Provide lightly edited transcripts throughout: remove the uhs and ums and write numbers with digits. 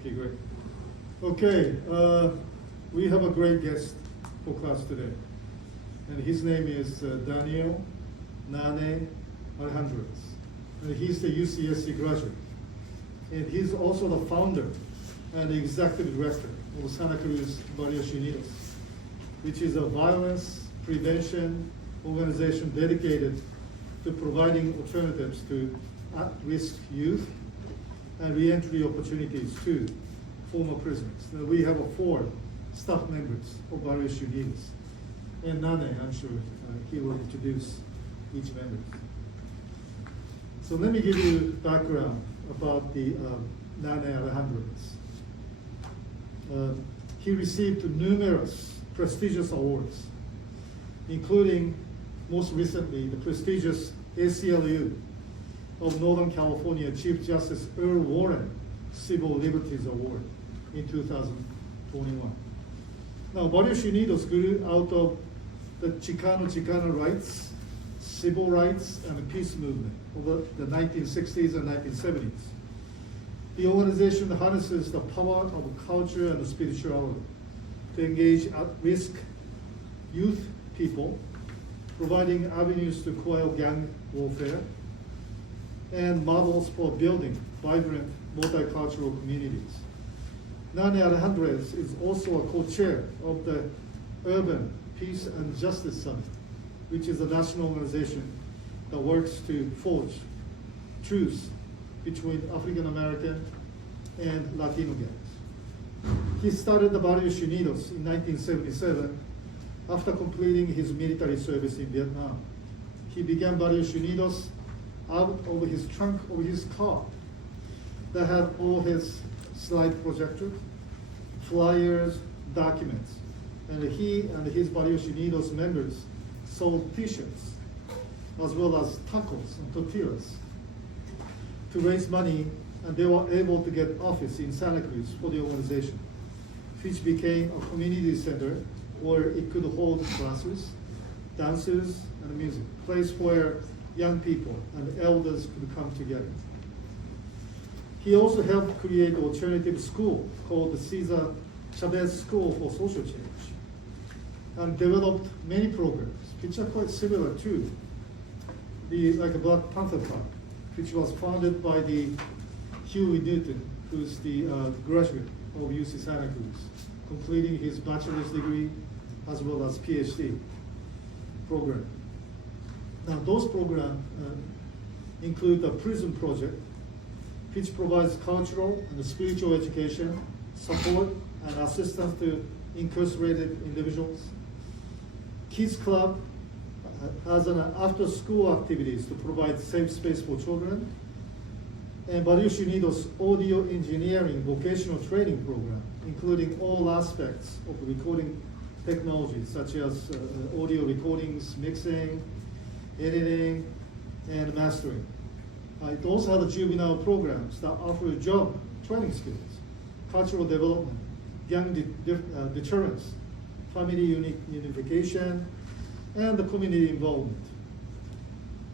Okay, great. Okay, we have a great guest for class today. And his name is Nane Alejandrez. And he's the UCSC graduate. And he's also the founder and the executive director of Santa Cruz Barrios Unidos, which is a violence prevention organization dedicated to providing alternatives to at-risk youth and re-entry opportunities to former prisoners. Now, we have 4 staff members of Barrios Unidos. And Nane, I'm sure he will introduce each member. So let me give you background about the Nane Alejandrez. He received numerous prestigious awards, including most recently the prestigious ACLU of Northern California Chief Justice Earl Warren Civil Liberties Award in 2021. Now, Barrios Unidos grew out of the Chicano rights, civil rights, and the peace movement over the 1960s and 1970s. The organization harnesses the power of culture and spirituality to engage at-risk youth people, providing avenues to quell gang warfare, and models for building vibrant multicultural communities. Nane Alejandrez is also a co-chair of the Urban Peace and Justice Summit, which is a national organization that works to forge truce between African American and Latino gangs. He started the Barrios Unidos in 1977 after completing his military service in Vietnam. He began Barrios Unidos out of his trunk of his car that had all his slide projectors, flyers, documents. And he and his Barrios Unidos members sold t-shirts as well as tacos and tortillas to raise money, and they were able to get office in Santa Cruz for the organization, which became a community center where it could hold classes, dances, and music, a place where young people and elders could come together. He also helped create an alternative school called the Cesar Chavez School for Social Change, and developed many programs which are quite similar to like a Black Panther Party, which was founded by the Huey Newton, who's the graduate of UC Santa Cruz, completing his bachelor's degree as well as PhD program. Now, those programs include the Prison Project, which provides cultural and spiritual education, support, and assistance to incarcerated individuals. Kids Club has an after-school activities to provide safe space for children. And Barrios Unidos audio engineering vocational training program, including all aspects of recording technology, such as audio recordings, mixing, editing, and mastering. It also has juvenile programs that offer job training skills, cultural development, young deterrence, family unification, and the community involvement,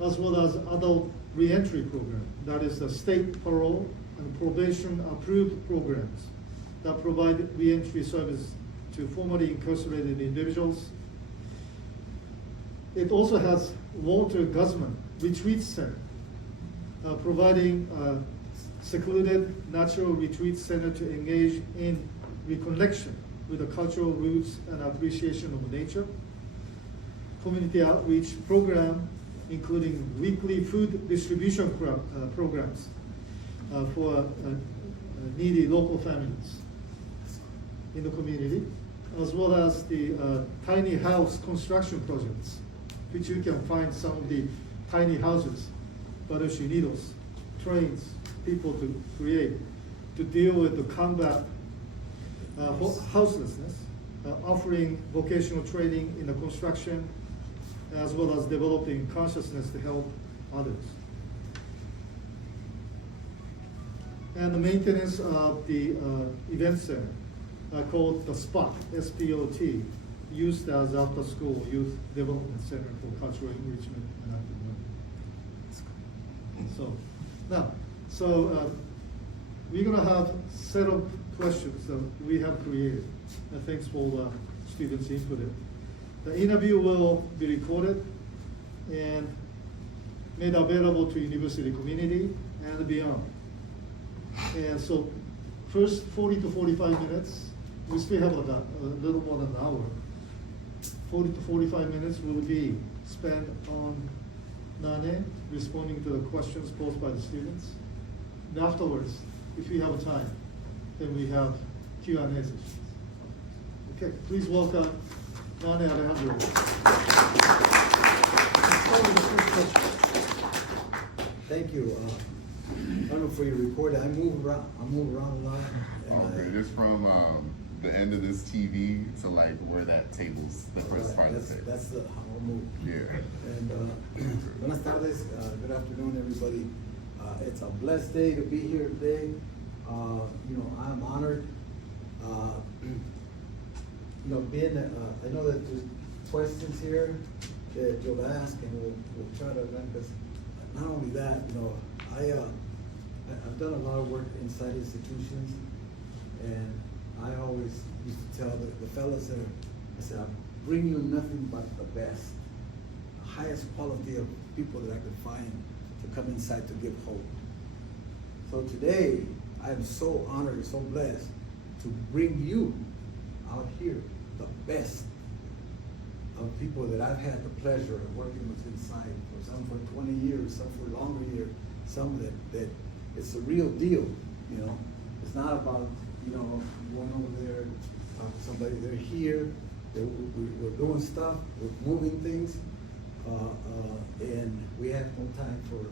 as well as adult re-entry program, that is the state parole and probation approved programs that provide re-entry service to formerly incarcerated individuals. It also has Walter Guzman Retreat Center, providing a secluded natural retreat center to engage in reconnection with the cultural roots and appreciation of nature. Community outreach program, including weekly food distribution programs for needy local families in the community, as well as the tiny house construction projects, which you can find some of the tiny houses Barrios Unidos trains people to create to deal with the combat houselessness, offering vocational training in the construction, as well as developing consciousness to help others. And the maintenance of the event center called the SPOT, S-P-O-T, used as after-school youth development center for cultural enrichment and active. So now, we're gonna have set of questions that we have created. And thanks for the students' input. The interview will be recorded and made available to university community and beyond. And so first 40 to 45 minutes, we still have a little more than an hour. 40 to 45 minutes will be spent on Nane responding to the questions posed by the students. And afterwards, if we have time, then we have Q&A sessions. Okay, please welcome Nane Alejandrez. Thank you. I don't know for your report. I move around a lot. Okay, just from the end of this TV to like where that table's the first part of it. That's the how I move. Yeah. And buenas tardes. Good afternoon, everybody. It's a blessed day to be here today. I'm honored. Being I know that there's questions here that you'll ask, and we'll try to because not only that, I've done a lot of work inside institutions, and I always used to tell the fellas there, I said, I bring you nothing but the best, the highest quality of people that I could find to come inside to give hope. So today, I am so honored and so blessed to bring you out here the best of people that I've had the pleasure of working with inside, for some for 20 years, some for longer years, some that it's a real deal, It's not about, going over there, somebody, they're here, we're doing stuff, we're moving things, and we have no time for,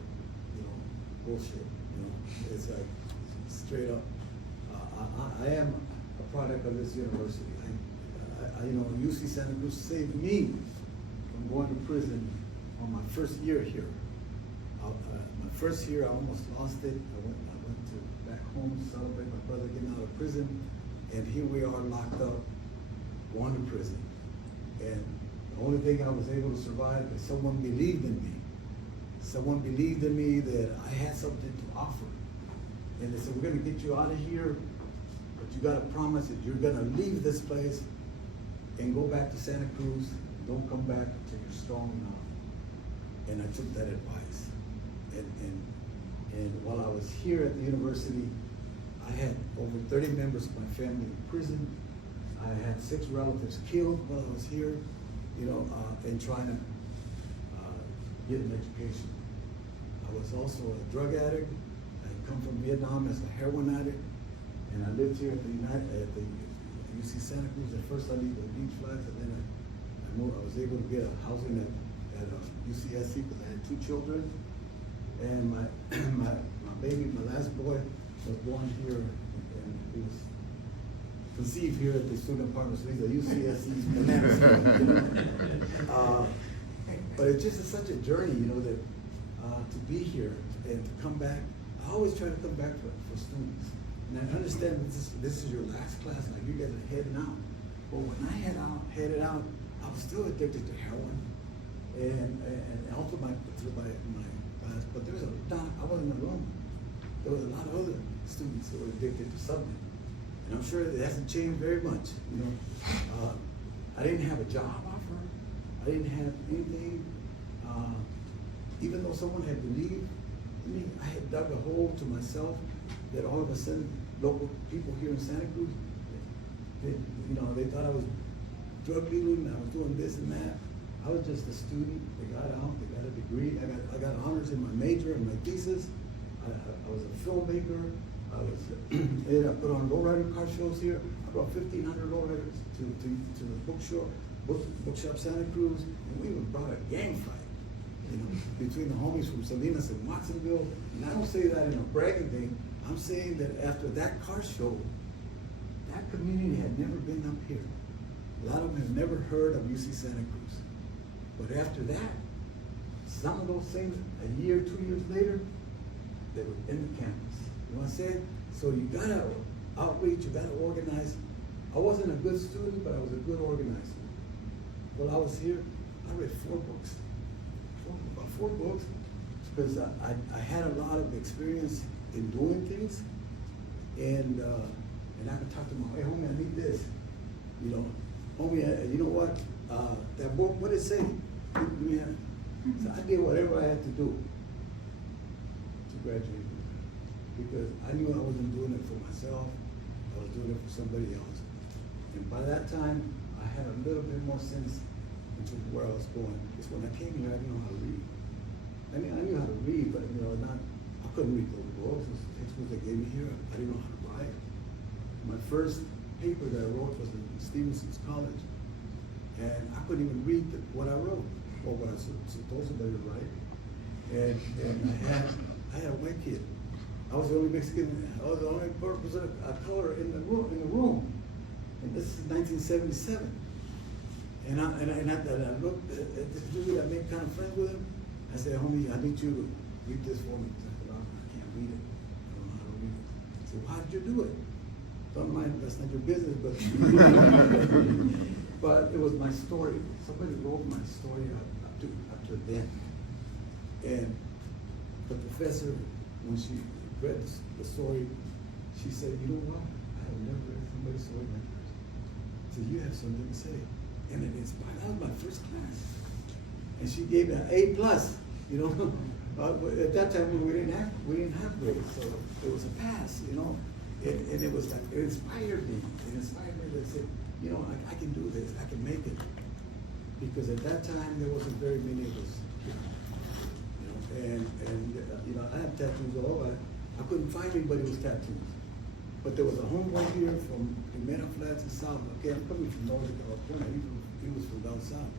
bullshit, It's like straight up. I am a product of this university. UC Santa Cruz saved me from going to prison on my first year here. My first year, I almost lost it. I went back home to celebrate my brother getting out of prison, and here we are locked up, going to prison. And the only thing I was able to survive is someone believed in me. Someone believed in me that I had something to offer. And they said, we're gonna get you out of here, but you gotta promise that you're gonna leave this place and go back to Santa Cruz. Don't come back until you're strong enough. And I took that advice. And while I was here at the university, I had over 30 members of my family in prison. I had 6 relatives killed while I was here, and trying to get an education. I was also a drug addict. I come from Vietnam as a heroin addict, and I lived here at the UC Santa Cruz. At first I lived in Beach Flats, and then I was able to get a housing at UCSC because I had 2 children. And my baby, my last boy, was born here, and he was conceived here at the student apartment. So he's a UCSC's banana. But it just is such a journey, that to be here and to come back. I always try to come back for students. And I understand this is your last class, like you guys are heading out. But when I headed out, I was still addicted to heroin, and also my class. But there was I wasn't alone. There was a lot of other students that were addicted to something, and I'm sure it hasn't changed very much. I didn't have a job offer. I didn't have anything. Even though someone had believed in me, I had dug a hole to myself that all of a sudden local people here in Santa Cruz, they thought I was drug dealing, I was doing this and that. I was just a student. They got out, they got a degree. I got honors in my major and my thesis. I was a filmmaker. I put on lowrider car shows here. I brought 1,500 lowriders to the bookshop Santa Cruz, and we even brought a gang fight, between the homies from Salinas and Watsonville. And I don't say that in a bragging thing. I'm saying that after that car show, that community had never been up here. A lot of them had never heard of UC Santa Cruz. But after that, some of those things, a year, 2 years later, they were in the campus. You know what I'm saying? So you gotta outreach, you gotta organize. I wasn't a good student, but I was a good organizer. While I was here, I read 4 books. About 4 books, because I had a lot of experience in doing things, and I could talk to him, hey homie, I need this, you know, homie, you know what, that book, what did it say? So I did whatever I had to do to graduate, because I knew I wasn't doing it for myself, I was doing it for somebody else. And by that time, I had a little bit more sense into where I was going. Because when I came here, I didn't know how to read. I mean, I knew how to read, but you know, I couldn't read those books, those textbooks they gave me here. I didn't know how to write. My first paper that I wrote was in Stevenson's College, and I couldn't even read what I wrote or what I supposed to write. And I had a white kid. I was the only Mexican. I was the only person of color in the room. And this is 1977. And I looked at this dude. I made kind of friends with him. I said, homie, I need you to read this for me. I said, I can't read it. I don't know how to read it. I said, well, how'd you do it? Don't mind, that's not your business, but but it was my story. Somebody wrote my story up to then. And the professor, when she read the story, she said, you know what? I have never read somebody's story like this. So you have something to say. And it inspired. That was my first class. And she gave me an A+, you know. At that time we didn't have grades, so it was a pass, you know. And it was like, it inspired me. It inspired me to say, you know, I can do this, I can make it. Because at that time there wasn't very many of us. You know, and you know, I have tattoos all over. I couldn't find anybody with tattoos. But there was a homeboy here from Mena Flats in South. Okay, I'm coming from Northern California. He was from down south.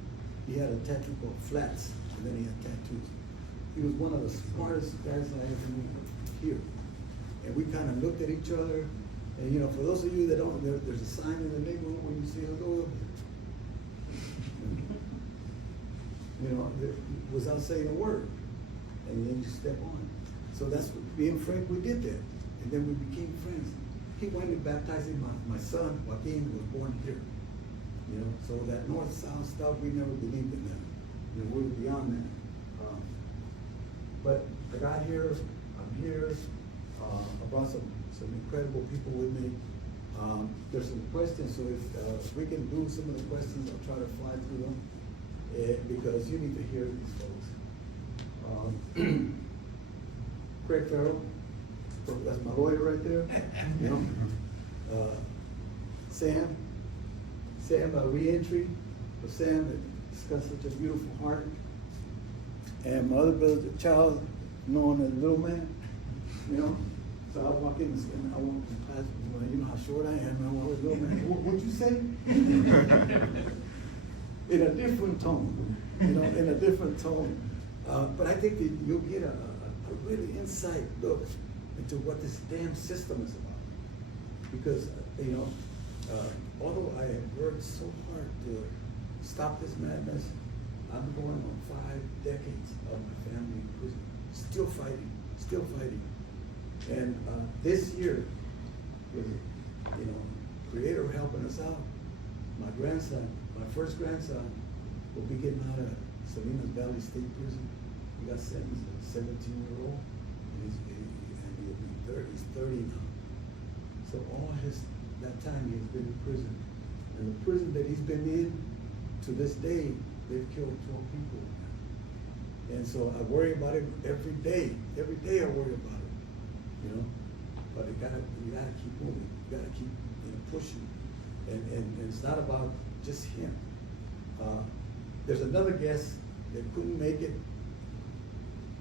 He had a tattoo called Flats, and then he had tattoos. He was one of the smartest guys I ever knew here. And we kind of looked at each other. And you know, for those of you that don't, there's a sign in the neighborhood when you see it go up. You know, without saying a word. And then you step on. So that's what, me and Frank, we did that. And then we became friends. He went and baptized my son, Joaquin, was born here. You know, so that north-south stuff, we never believed in that. You know, we were beyond that. But I got here, I'm here. I brought some incredible people with me. There's some questions, so if we can do some of the questions, I'll try to fly through them. Because you need to hear these folks. Craig Farrell, that's my lawyer right there. You know, Sam, re-entry of Sam that got such a beautiful heart, and my other brother Charles, known as Little Man. You know, so I walk in and I walk in class. Well, you know how short I am. I always Little Man. What'd you say? In a different tone, you know, in a different tone. But I think that you'll get a really insight look into what this damn system is about. Because, you know, although I have worked so hard to stop this madness, I'm going on 5 decades of my family in prison, still fighting. And this year, with, you know, Creator helping us out, my grandson, my first grandson, will be getting out of Salinas Valley State Prison. He got sentenced as a 17-year-old, and he's 30 now. So all that time he's been in prison. And the prison that he's been in, to this day, they've killed 12 people. And so I worry about it every day. Every day I worry about it, you know. But you gotta keep moving. You gotta keep, you know, pushing. And it's not about just him. There's another guest that couldn't make it.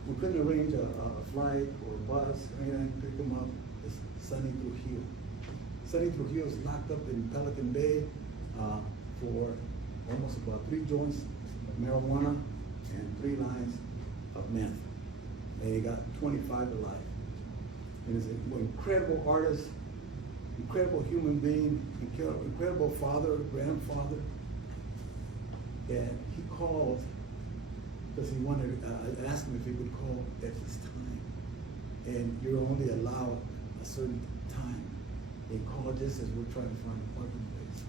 We couldn't arrange a flight or a bus or anything to pick him up. It's Sonny Trujillo. Sonny Trujillo is locked up in Pelican Bay for almost about 3 joints of marijuana and 3 lines of meth. And he got 25 to life. And he's an incredible artist, incredible human being, incredible father, grandfather. And he called because he wanted, I asked him if he could call at his time. And you're only allowed a certain time. He called just as we're trying to find a parking place.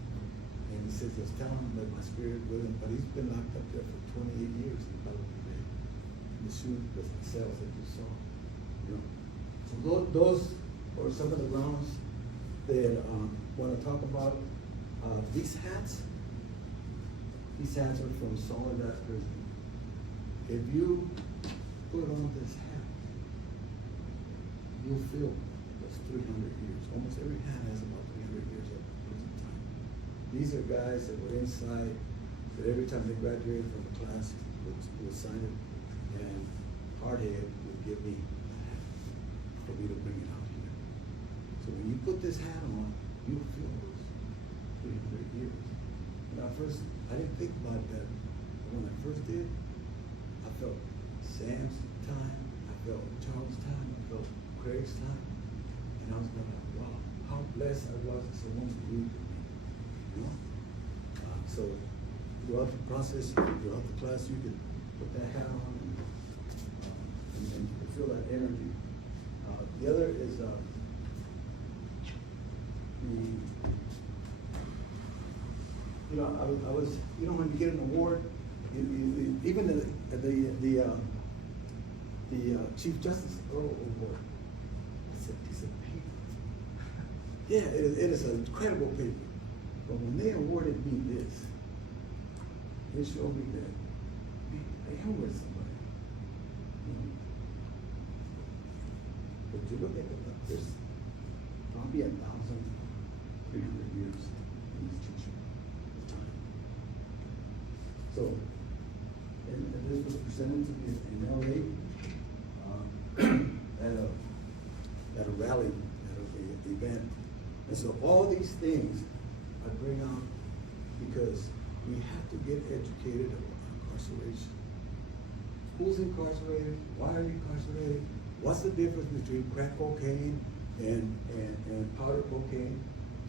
And he says, just tell him that my spirit with him, but he's been locked up there for 28 years in Pelican Bay. The cells that you saw. You know. So those or some of the grounds that want to talk about these hats. These hats are from Solid Prison. If you put on this hat, you'll feel that's 300 years. Almost every hat has about 300 years of prison time. These are guys that were inside, that every time they graduated from the class, would sign it, and Hardhead would give me a hat for me to bring it out here. So when you put this hat on, you'll feel those 300 years. When I didn't think about that. But when I first did, I felt Sam's time, I felt Charles' time, I felt Craig's time, and I was going like, wow, how blessed I was that someone believed in me, you know? So throughout the process, throughout the class, you can put that hat on and you can feel that energy. The other is I was, when you get an award, even the Chief Justice Earl Award, it's a piece of paper. Yeah, it is an incredible paper. But when they awarded me this, they showed me that, man, I am with somebody. But you look at there's probably 1,300 years in this teaching. So, and this was presented to me in LA at a rally, at an event. And so all these things I bring out because we have to get educated about incarceration. Who's incarcerated? Why are you incarcerated? What's the difference between crack cocaine and powder cocaine?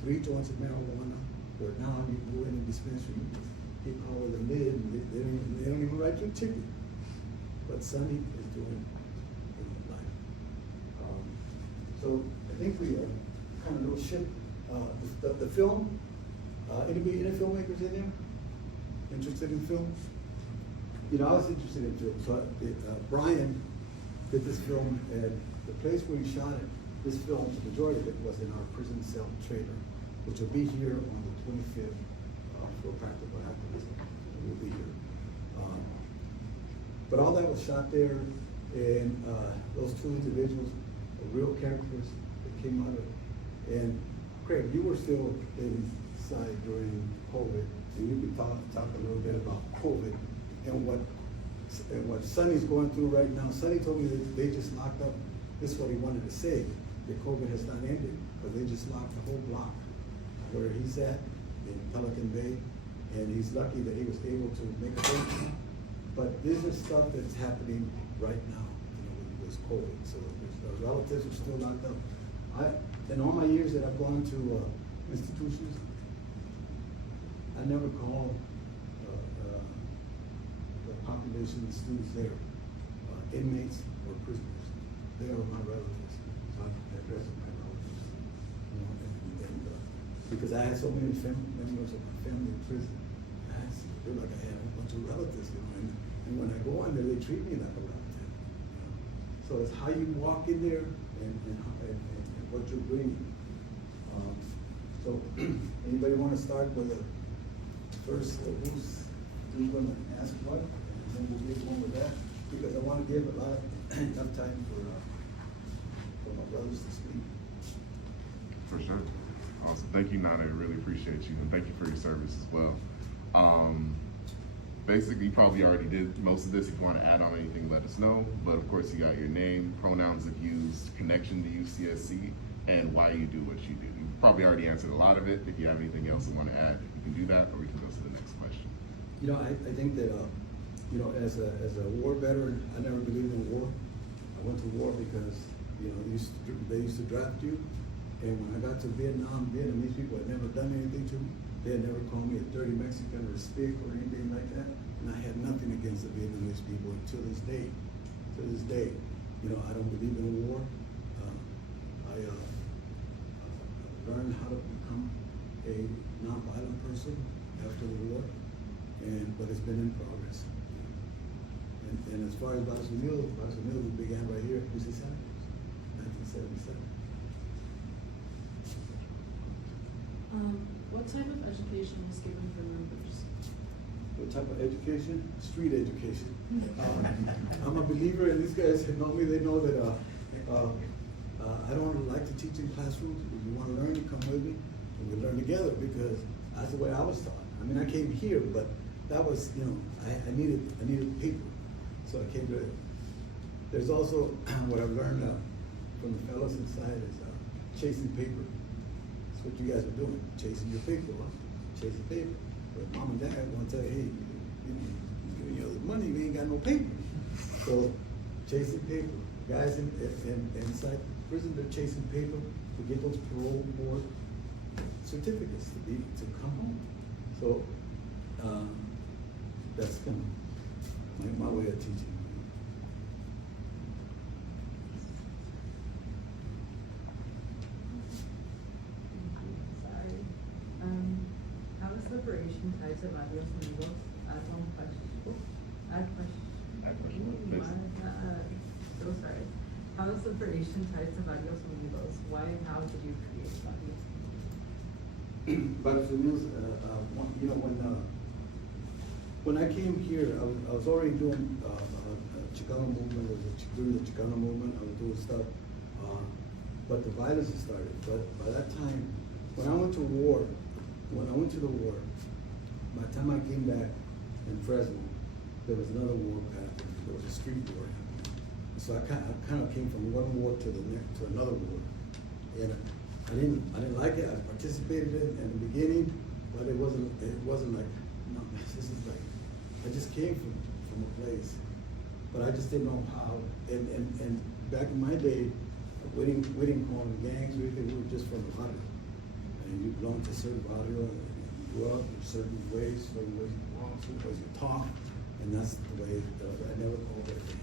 3 joints of marijuana, where now you go in a dispensary, you call it a lid, and they don't even write you a ticket. What Sonny is doing in life. So I think we are kind of a little shit. The film, any filmmakers in there? Interested in film? I was interested in film. So Brian did this film, and the place where he shot it, this film, the majority of it was in our prison cell trailer, which will be here on the 25th for practical activism. We'll be here. But all that was shot there, and those 2 individuals are real characters that came out of it. And Craig, you were still inside during COVID, and you could talk a little bit about COVID and what Sonny's going through right now. Sonny told me that they just locked up, this is what he wanted to say, that COVID has not ended, but they just locked the whole block where he's at in Pelican Bay, and he's lucky that he was able to make a break. But this is stuff that's happening right now, with COVID. So those relatives are still locked up. In all my years that I've gone to institutions, I never call the population, the students there, inmates or prisoners. They are my relatives. So I address them my relatives. Because I had so many members of my family in prison, I feel like I had a bunch of relatives, and when I go in there, they treat me like a relative. So it's how you walk in there and what you're bringing. So anybody want to start with the first, who's going to ask what, and then we'll get going with that, because I want to give enough time for my brothers to speak. For sure. Awesome. Thank you, Nane. I really appreciate you, and thank you for your service as well. Basically, you probably already did most of this. If you want to add on anything, let us know. But of course, you got your name, pronouns of use, connection to UCSC, and why you do what you do. You probably already answered a lot of it. If you have anything else you want to add, you can do that, or we can go to the next question. I think that, as a war veteran, I never believed in war. I went to war because, they used to draft you. And when I got to Vietnam, Vietnamese people had never done anything to me. They had never called me a dirty Mexican or a spick or anything like that. And I had nothing against the Vietnamese people until this day. To this day, I don't believe in war. I learned how to become a nonviolent person after the war, but it's been in progress. And as far as Barrios Unidos began right here at UC Santa Cruz, 1977. What type of education was given for members? What type of education? Street education. I'm a believer, and these guys who know me, they know that I don't like to teach in classrooms. If you want to learn, you come with me, and we learn together, because that's the way I was taught. I mean, I came here, but that was, you know, I needed paper, so I came to it. There's also what I've learned from the fellows inside is chasing paper. That's what you guys are doing, chasing your paper, huh? Chasing paper. But mom and dad want to tell you, hey, he's giving you all the money, we ain't got no paper. So, chasing paper. Guys inside prison, they're chasing paper to get those parole board certificates to come home. So, that's kind of my way of teaching. Sorry. How is liberation tied to Barrios Unidos? I have one question. I have a question. So sorry. How is liberation tied to Barrios Unidos? Why and how did you create Barrios Unidos? Barrios Unidos, you know, when I came here, I was already doing Chicano movement, during the Chicano movement, I was doing stuff, but the violence had started. But by that time, when I went to the war, by the time I came back in Fresno, there was another war happening. There was a street war happening. So I kind of came from one war to another war, and I didn't like it. I participated in the beginning, but it wasn't like, no, this is like, I just came from a place, but I just didn't know how. And back in my day, we didn't call them gangs. We were just from the barrio, and you belong to a certain barrio, and you grew up in certain ways, certain ways you walk, certain ways you talk, and that's the way. I never called it a gang.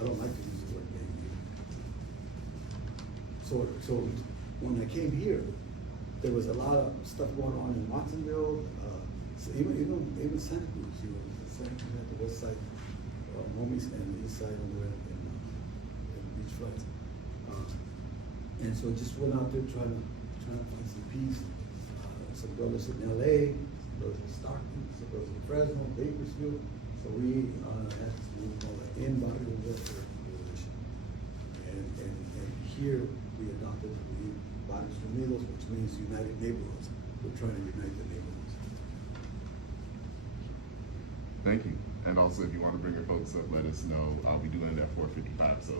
I don't like to use the word gang either. So when I came here, there was a lot of stuff going on in Watsonville. So even Santa Cruz, you know, Santa Cruz at the west side, homies, and the east side over in Beachfront. And so I just went out there trying to find some peace. Some brothers in LA, some brothers in Stockton, some brothers in Fresno, Bakersfield. So we had this movement called the In-Barrio Welfare Coalition. And here we adopted the Barrios Unidos, which means United Neighborhoods. We're trying to unite the neighborhoods. Thank you. And also, if you want to bring your folks up, let us know. I'll be doing it at 4:55. So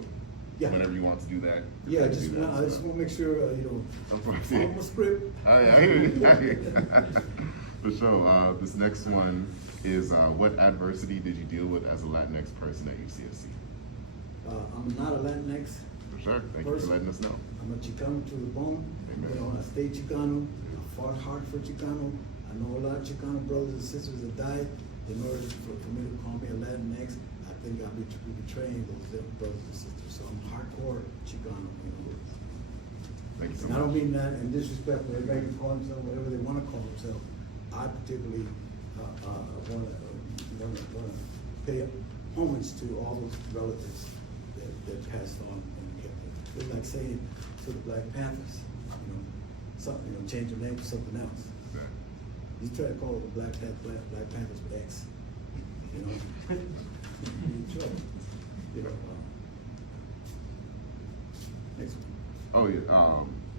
Yeah. whenever you want to do that. Yeah, I just want to make sure, Of course, follow yeah. my script. I hear you. For sure. This next one is what adversity did you deal with as a Latinx person at UCSC? I'm not a Latinx. For sure. Thank you for letting us know. I'm a Chicano to the bone. Amen. You know, I stay Chicano. I fought hard for Chicano. I know a lot of Chicano brothers and sisters that died in order for me to call me a Latinx. I think I'll be betraying those brothers and sisters. So I'm hardcore Chicano. You know. Thank you so And much. I don't mean that in disrespect. Everybody can call themselves whatever they want to call themselves. I particularly want to pay homage to all those relatives that passed on and kept it. It's like saying to the Black Panthers, change your name to something else. Yeah. You try to call it the Black Panthers with X, you know, you're in trouble. Next one. Oh yeah.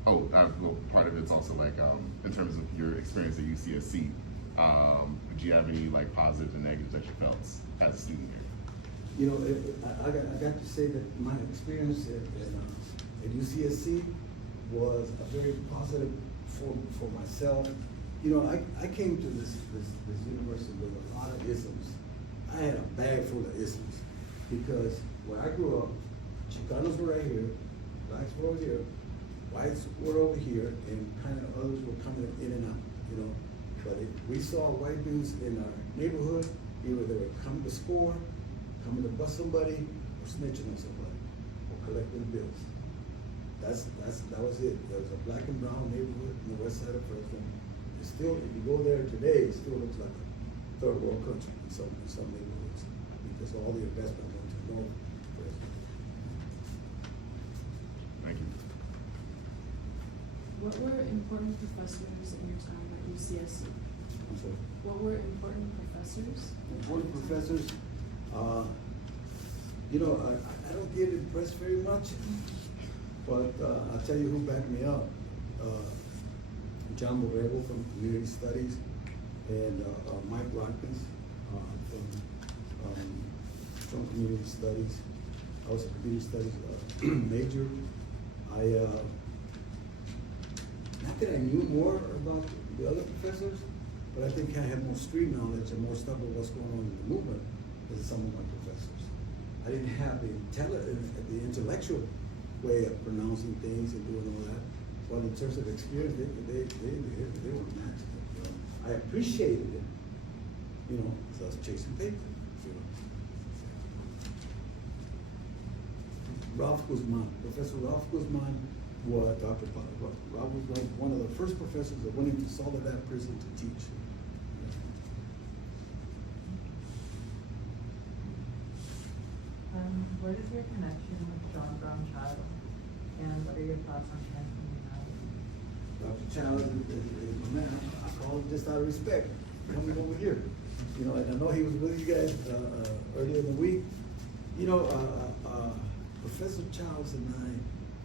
Well, part of it's also like in terms of your experience at UCSC. Do you have any like positives and negatives that you felt as a student here? You know, I got to say that my experience at UCSC was a very positive for myself. You know, I came to this university with a lot of isms. I had a bag full of isms because where I grew up, Chicanos were right here, blacks were over here, whites were over here, and kind of others were coming in and out, you know. But if we saw white dudes in our neighborhood, either they were coming to score, coming to bust somebody, or snitching on somebody, or collecting bills. That was it. There was a black and brown neighborhood in the west side of Fresno. It's still, if you go there today, it still looks like a third world country in some neighborhoods because all the investment went to North Fresno. Thank you. What were important professors in your time at UCSC? I'm sorry. What were important professors? Important professors, you know, I don't get impressed very much, but I'll tell you who backed me up. John Borrego from Community Studies and Mike Watkins from Community Studies. I was a Community Studies major. Not that I knew more about the other professors, but I think I had more street knowledge and more stuff of what's going on in the movement than some of my professors. I didn't have the intellectual way of pronouncing things and doing all that. But in terms of experience, they were magical. You know? I appreciated it, you know, because I was chasing paper, you know. Ralph Guzman, Professor Ralph Guzman was Ralph was like one of the first professors that went into Soledad prison to teach. What is your connection with John Brown Child, and what are your thoughts on transcendentalism? Dr. Child is my man. I call him just out of respect. Coming over here, you know, and I know he was with you guys earlier in the week. You know, Professor Childs and I,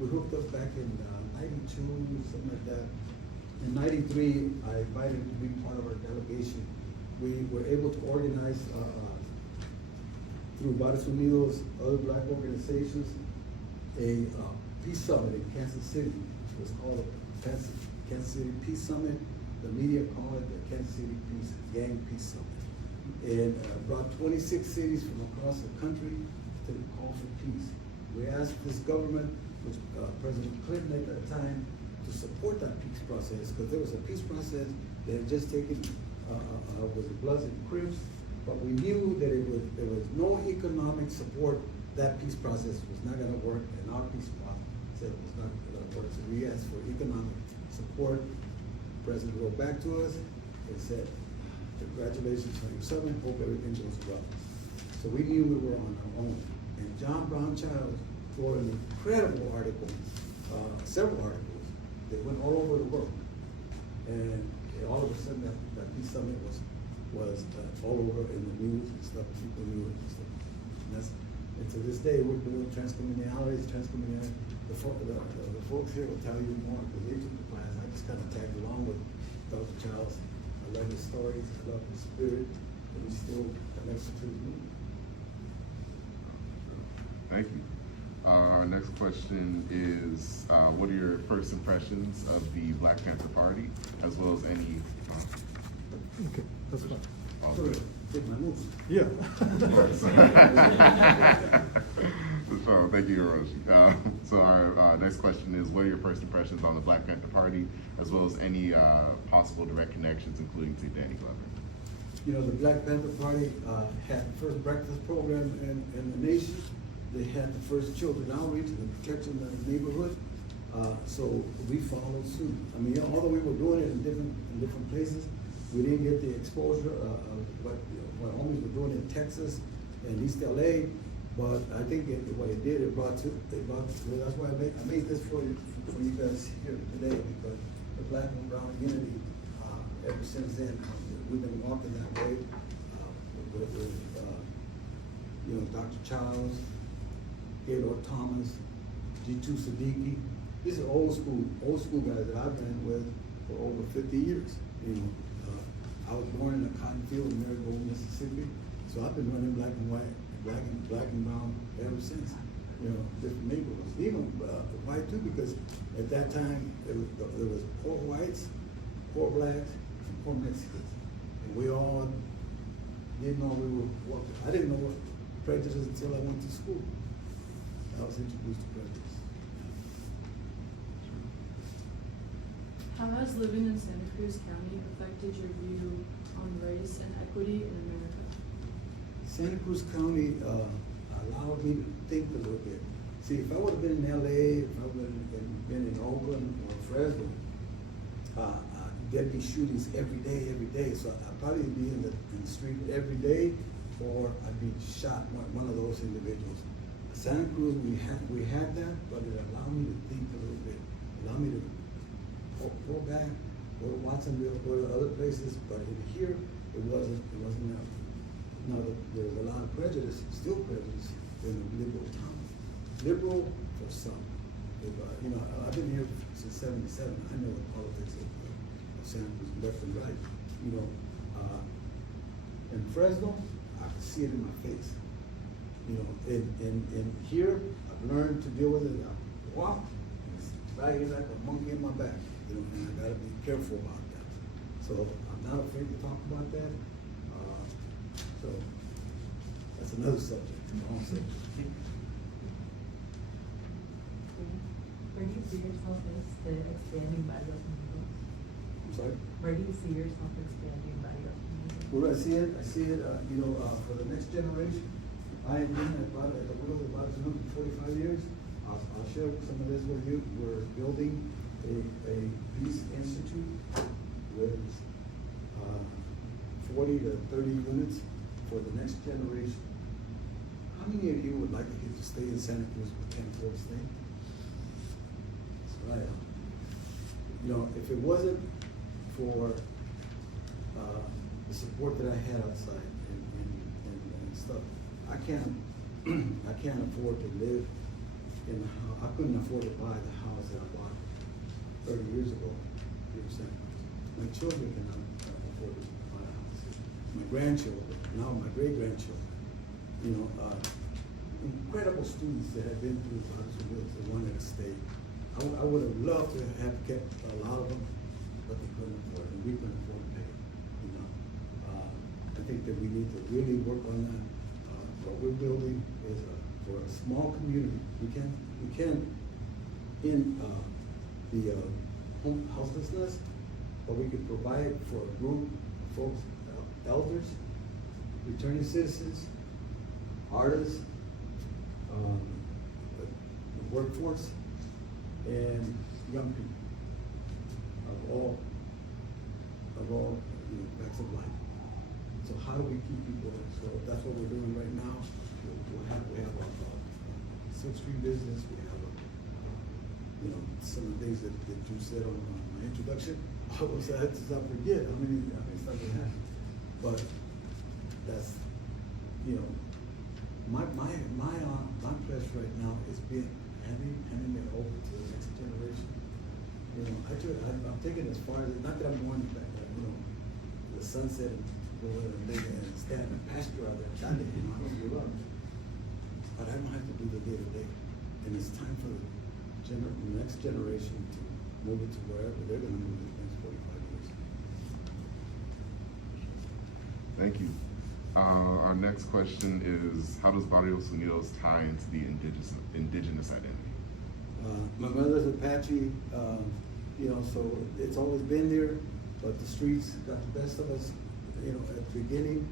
we hooked up back in '92, something like that. In '93, I invited him to be part of our delegation. We were able to organize through Barrios Unidos, other black organizations, a peace summit in Kansas City. It was called the Kansas City Peace Summit. The media call it the Kansas City Gang Peace Summit. And brought 26 cities from across the country to the call for peace. We asked this government, which President Clinton at that time, to support that peace process, because there was a peace process that had just taken, was it Bloods and Crips, but we knew that there was no economic support. That peace process was not going to work, and our peace process was not going to work. So we asked for economic support. The president wrote back to us and said, "Congratulations on your summit. Hope everything goes well." So we knew we were on our own. And John Brown Childs wrote an incredible article, several articles that went all over the world. And all of a sudden, that peace summit was all over in the news and stuff. People knew it and stuff. And to this day, we're doing transcommunalities. The folks here will tell you more because they took the class. I just kind of tagged along with Dr. Childs. I love his stories. I love his spirit, and he's still connected to the movement. Thank you. Our next question is, what are your first impressions of the Black Panther Party, as well as any... Okay, that's fine. all Sort good. of did my moves. Yeah. Of course. So, thank you, Hiroshi. So our next question is, what are your first impressions on the Black Panther Party, as well as any possible direct connections, including to Danny Glover? You know, the Black Panther Party had the first breakfast program in the nation. They had the first children outreach and the protection of the neighborhood. So we followed suit. I mean, although we were doing it in different places, we didn't get the exposure of what homies were doing in Texas and East LA. But I think what it did, that's why I made this for you guys here today, because the Black and Brown unity, ever since then, we've been walking that way with you know, Dr. Childs, Gaylord Thomas, G2 Siddiqui. These are old school guys that I've been with for over 50 years. You know, I was born in a cotton field in Marigold, Mississippi, so I've been running black and white, black and brown ever since. You know, different neighborhoods, even white too, because at that time there was poor whites, poor blacks, and poor Mexicans, and we all didn't know I didn't know what prejudice until I went to school. I was introduced to prejudice. How has living in Santa Cruz County affected your view on race and equity in America? Santa Cruz County allowed me to think a little bit. See, if I would have been in LA, if I would have been in Oakland or Fresno, there'd be shootings every day. So I'd probably be in the street every day, or I'd be shot, one of those individuals. Santa Cruz, we had that, but it allowed me to think a little bit. It allowed me to go back, go to Watsonville, go to other places, but in here, it wasn't that. Now, there's a lot of prejudice, still prejudice, in the liberal town. Liberal for some. If, you know, I've been here since '77. I know the politics of Santa Cruz, left and right. You know, in Fresno, I can see it in my face. You know, in here, I've learned to deal with it. I walk, and it's right here like a monkey in my back. You know, and I gotta be careful about that. So I'm not afraid to talk about that. So that's another subject. Wrong subject. Where do you see yourself expanding Barrios Unidos? I'm sorry? Where do you see yourself expanding Barrios Unidos? Where do I see it? I see it, you know, for the next generation. I have been at the wheel of Barrios Unidos for 45 years. I'll share some of this with you. We're building a peace institute with 40 to 30 units for the next generation. How many of you would like to get to stay in Santa Cruz but can't afford to stay? That's right. You know, if it wasn't for the support that I had outside and stuff, I can't afford to live in the house. I couldn't afford to buy the house that I bought 30 years ago. You understand? My children cannot afford to buy a house. My grandchildren, now my great-grandchildren, you know, incredible students that have been through Barrios Unidos that wanted to stay. I would have loved to have kept a lot of them, but they couldn't afford it, and we couldn't afford to pay it, you know. I think that we need to really work on that. What we're building is for a small community. We can end the home houselessness, but we could provide for a group of folks, elders, returning citizens, artists, the workforce, and young people of all you know, backs of life. So how do we keep people in? So that's what we're doing right now. We have a Sixth Street business. We have you know, some of the things that you said on my introduction. I was I had to stop forget how many stuff we have. But that's, you know, my pledge right now is handing it over to the next generation. You know, I'm taking as far as, not that I'm going back, you know, the sunset and go and live and stand in pasture out there, Sunday, you know, I don't give up. But I don't have to do the day to day. And it's time for the next generation to move it to wherever they're gonna move in the next 45 years. Thank you. Our next question is, how does Barrios Unidos tie into the indigenous identity? My mother's Apache, you know, so it's always been there, but the streets got the best of us, you know, at the beginning.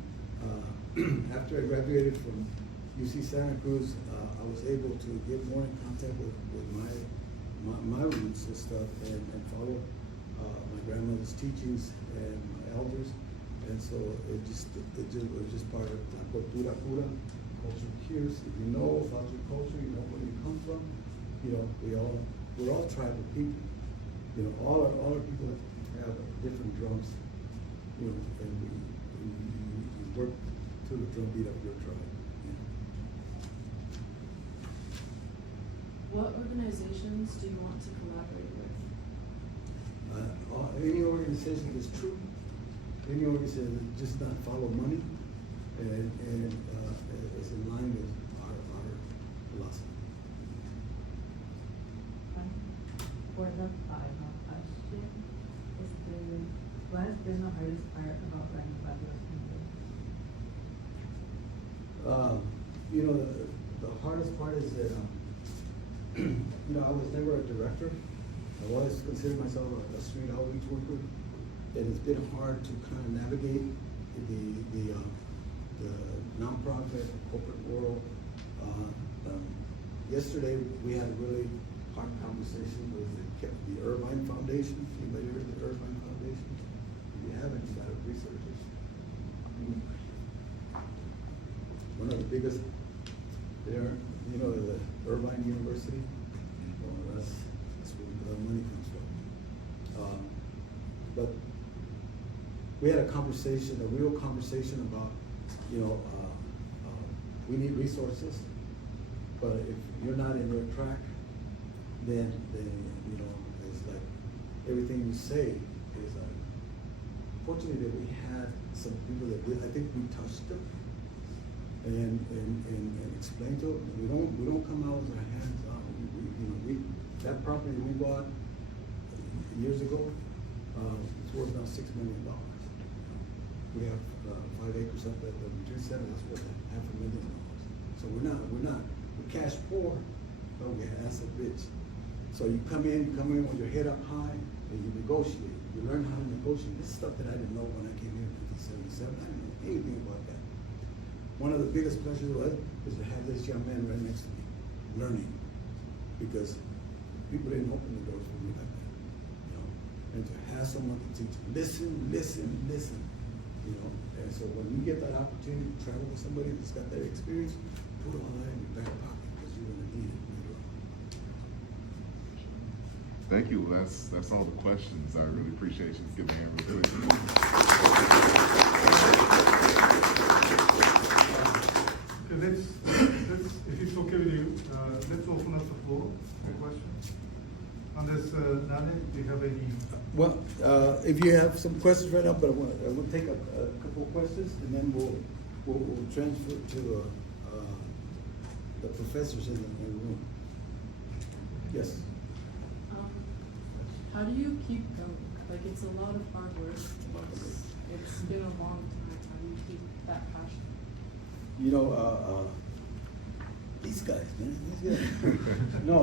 After I graduated from UC Santa Cruz, I was able to get more in contact with my roots and stuff and follow my grandmother's teachings and my elders. And so it was just part of la cultura pura, culture cures. If you know about your culture, you know where you come from. You know, we're all tribal people. You know, all our people have different drums. You know, and we work to the drum beat of your tribe. What organizations do you want to collaborate with? Any organization that's true. Any organization that just not follow money and is in line with our philosophy. For the final question, what has been the hardest part about running Barrios Unidos? You know, the hardest part is that, you know, I was never a director. I always considered myself a street outreach worker. And it's been hard to kind of navigate the nonprofit corporate world. Yesterday we had a really hard conversation with the Irvine Foundation. Anybody heard of the Irvine Foundation? If you haven't, you got to research it. One of the biggest there, you know, the Irvine University. Well, that's where the money comes from. but we had a conversation, a real conversation about, we need resources, but if you're not in their track, then it's like everything you say is like. Fortunately, we had some people that I think we touched them and explained to them. We don't come out with our hands up. That property we bought years ago, it's worth now $6 million. We have 5 acres up at the retreat center, that's worth $500,000. So we're cash poor, but we're asset rich. So you come in with your head up high, and you negotiate. You learn how to negotiate. This is stuff that I didn't know when I came here in 1977. I didn't know anything about that. One of the biggest pleasures was to have this young man right next to me, learning, because people didn't open the doors for me like that, and to have someone to teach, listen, and so when you get that opportunity to travel with somebody that's got that experience, put all that in your back pocket, because you're gonna need it later on. Thank you. That's all the questions. I really appreciate you giving me a real quick. Okay, let's, if it's okay with you, let's open up the floor for questions. Unless, Nane, do you have any? Well, if you have some questions right now, but I want to take a couple of questions, and then we'll transfer to the professors in the room. Yes. How do you keep going? Like, it's a lot of hard work. It's been a long time. How do you keep that passion? These guys, man. These guys. No.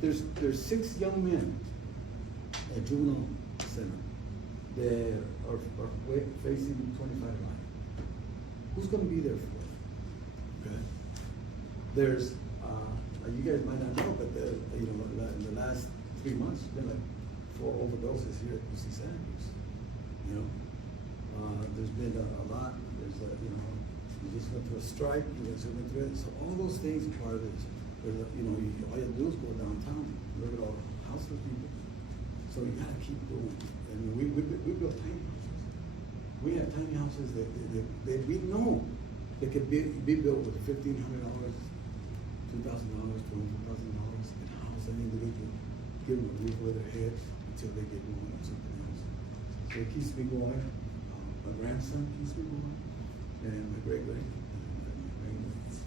There's 6 young men at juvenile center that are facing 25 life. Who's going to be there for them? Okay. There's you guys might not know, but in the last 3 months, there's been like 4 overdoses here at UC Santa Cruz. There's been a lot. There's you just went through a strike. You guys went through it. So all those things are part of this. All you have to do is go downtown, look at all the houseless people. So you gotta keep going. And we built tiny houses. We have tiny houses that we know they could be built with $1,500, $2,000, $2,000, and house an individual, give them a roof over their heads until they get going on something else. So it keeps me going. My grandson keeps me going, and my great-grand,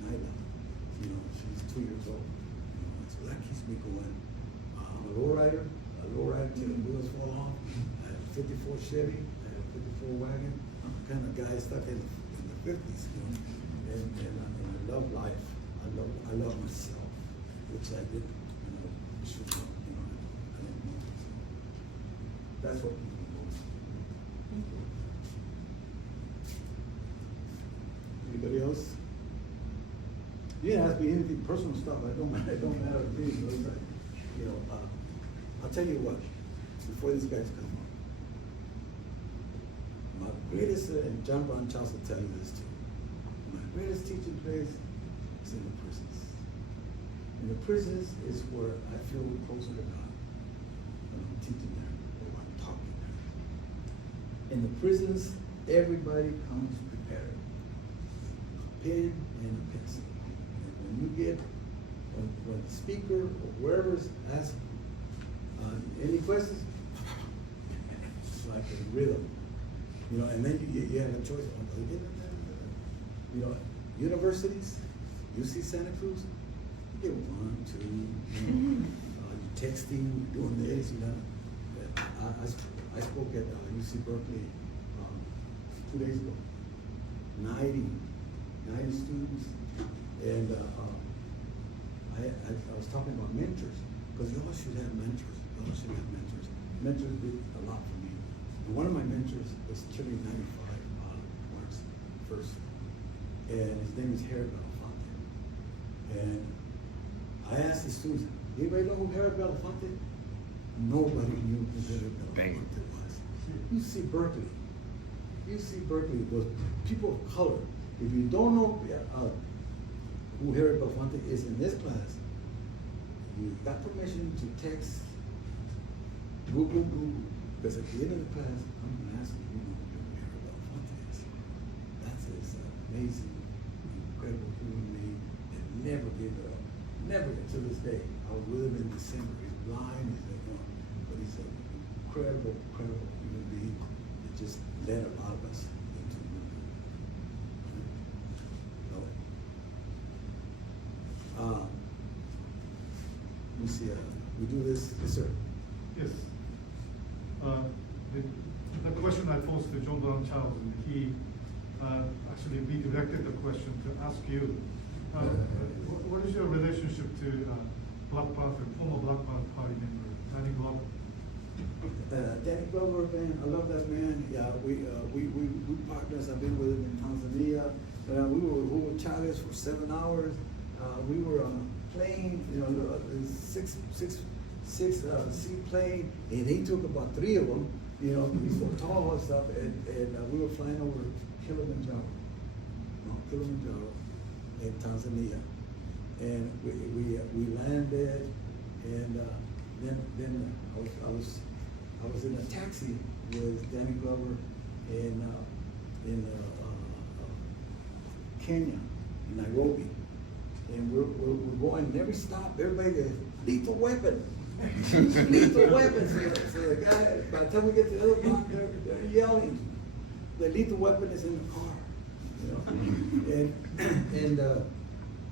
Nyla. She's 2 years old. So that keeps me going. I'm a lowrider till the wheels fall off. I have a 54 Chevy, I have a 54 wagon. I'm the kind of guy stuck in the 50s, and I love life. I love myself, which I did, should know, I don't know. That's what people know. Thank you. Anybody else? You didn't ask me anything personal stuff. It don't matter to me. I'll tell you what. Before these guys come up, my greatest, and John Brown Charles will tell you this too. My greatest teaching place is in the prisons. In the prisons is where I feel closer to God when I'm teaching there or I'm talking there. In the prisons, everybody comes prepared. A pen and a pencil. You get, when the speaker or whoever's asking any questions, it's like a rhythm, and then you have a choice. Universities, UC Santa Cruz, you get 1, 2, you're texting, you're doing this, I spoke at UC Berkeley 2 days ago, 90 students. And I was talking about mentors, because y'all should have mentors. Mentors did a lot for me. And one of my mentors was killing 95 March 1st. And his name is Harry Belafonte. And I asked the students, anybody know who Harry Belafonte? Nobody knew who Harry Belafonte was. UC Berkeley was people of color. If you don't know who Harry Belafonte is in this class, you got permission to text Google. Because at the end of the class, I'm gonna ask you, who Nane Alejandrez is. That's this amazing, incredible human being that never gave it up. Never to this day. I was with him in December. He's blind, but he's an incredible human being that just led a lot of us into the movement. Let me see, we do this, yes, sir. Yes. The question I posed to John Brown Charles, and he actually redirected the question to ask you. What is your relationship to Black Panther, former Black Panther Party member, Nane Alejandrez? Danny Glover, man, I love that man. Yeah, we partners. I've been with him in Tanzania. We were with Chavez for 7 hours. We were on a plane, six seat plane, and he took about 3 of them. He's so tall and stuff, and we were flying over Kilimanjaro in Tanzania, and we landed, and then I was in a taxi with Danny Glover in Kenya, in Nairobi, and we're going. And every stop, everybody goes, lethal weapon. Lethal weapon. So the guy, by the time we get to the other block, they're yelling. The lethal weapon is in the car,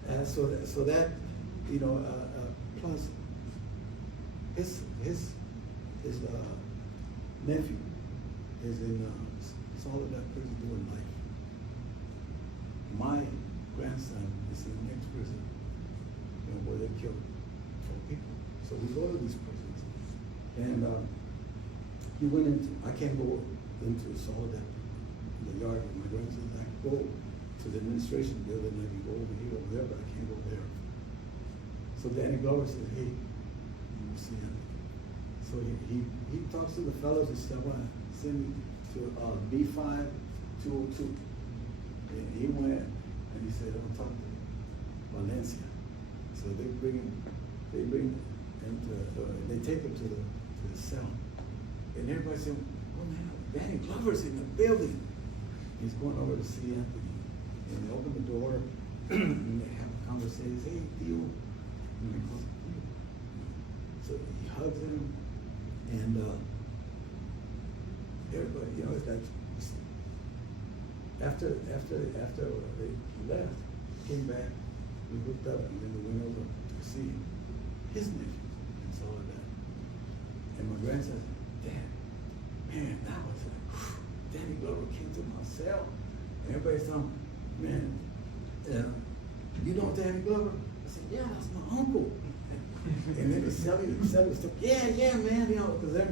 and so that plus his nephew is in Soledad prison doing life. My grandson is in the next prison, where they killed 4 people. So we go to these prisons, and he went into. I can't go into Soledad, the yard with my grandson. I can go to the administration building. I can go over here, over there, but I can't go there. So Danny Glover said, "Hey, you see him?" So he talks to the fellows and said, "I want to send me to B5 202." And he went and he said, "I'm talking to Valencia." So they bring him to, they take him to the cell. And everybody said, "Oh man, Danny Glover's in the building." He's going over to see Anthony. And they open the door and they have a conversation. "Hey, Theo." And he calls him Theo. So he hugs him, and everybody, it's like, after he left, he came back, we hooked up, and then we went over to see his nephew and saw that. And my grandson said, "Dad, man, that was like, Danny Glover came to my cell." And everybody's telling me, "Man, you know Danny Glover?" I said, "Yeah, that's my uncle." And then the celly was like, yeah, man, because they're in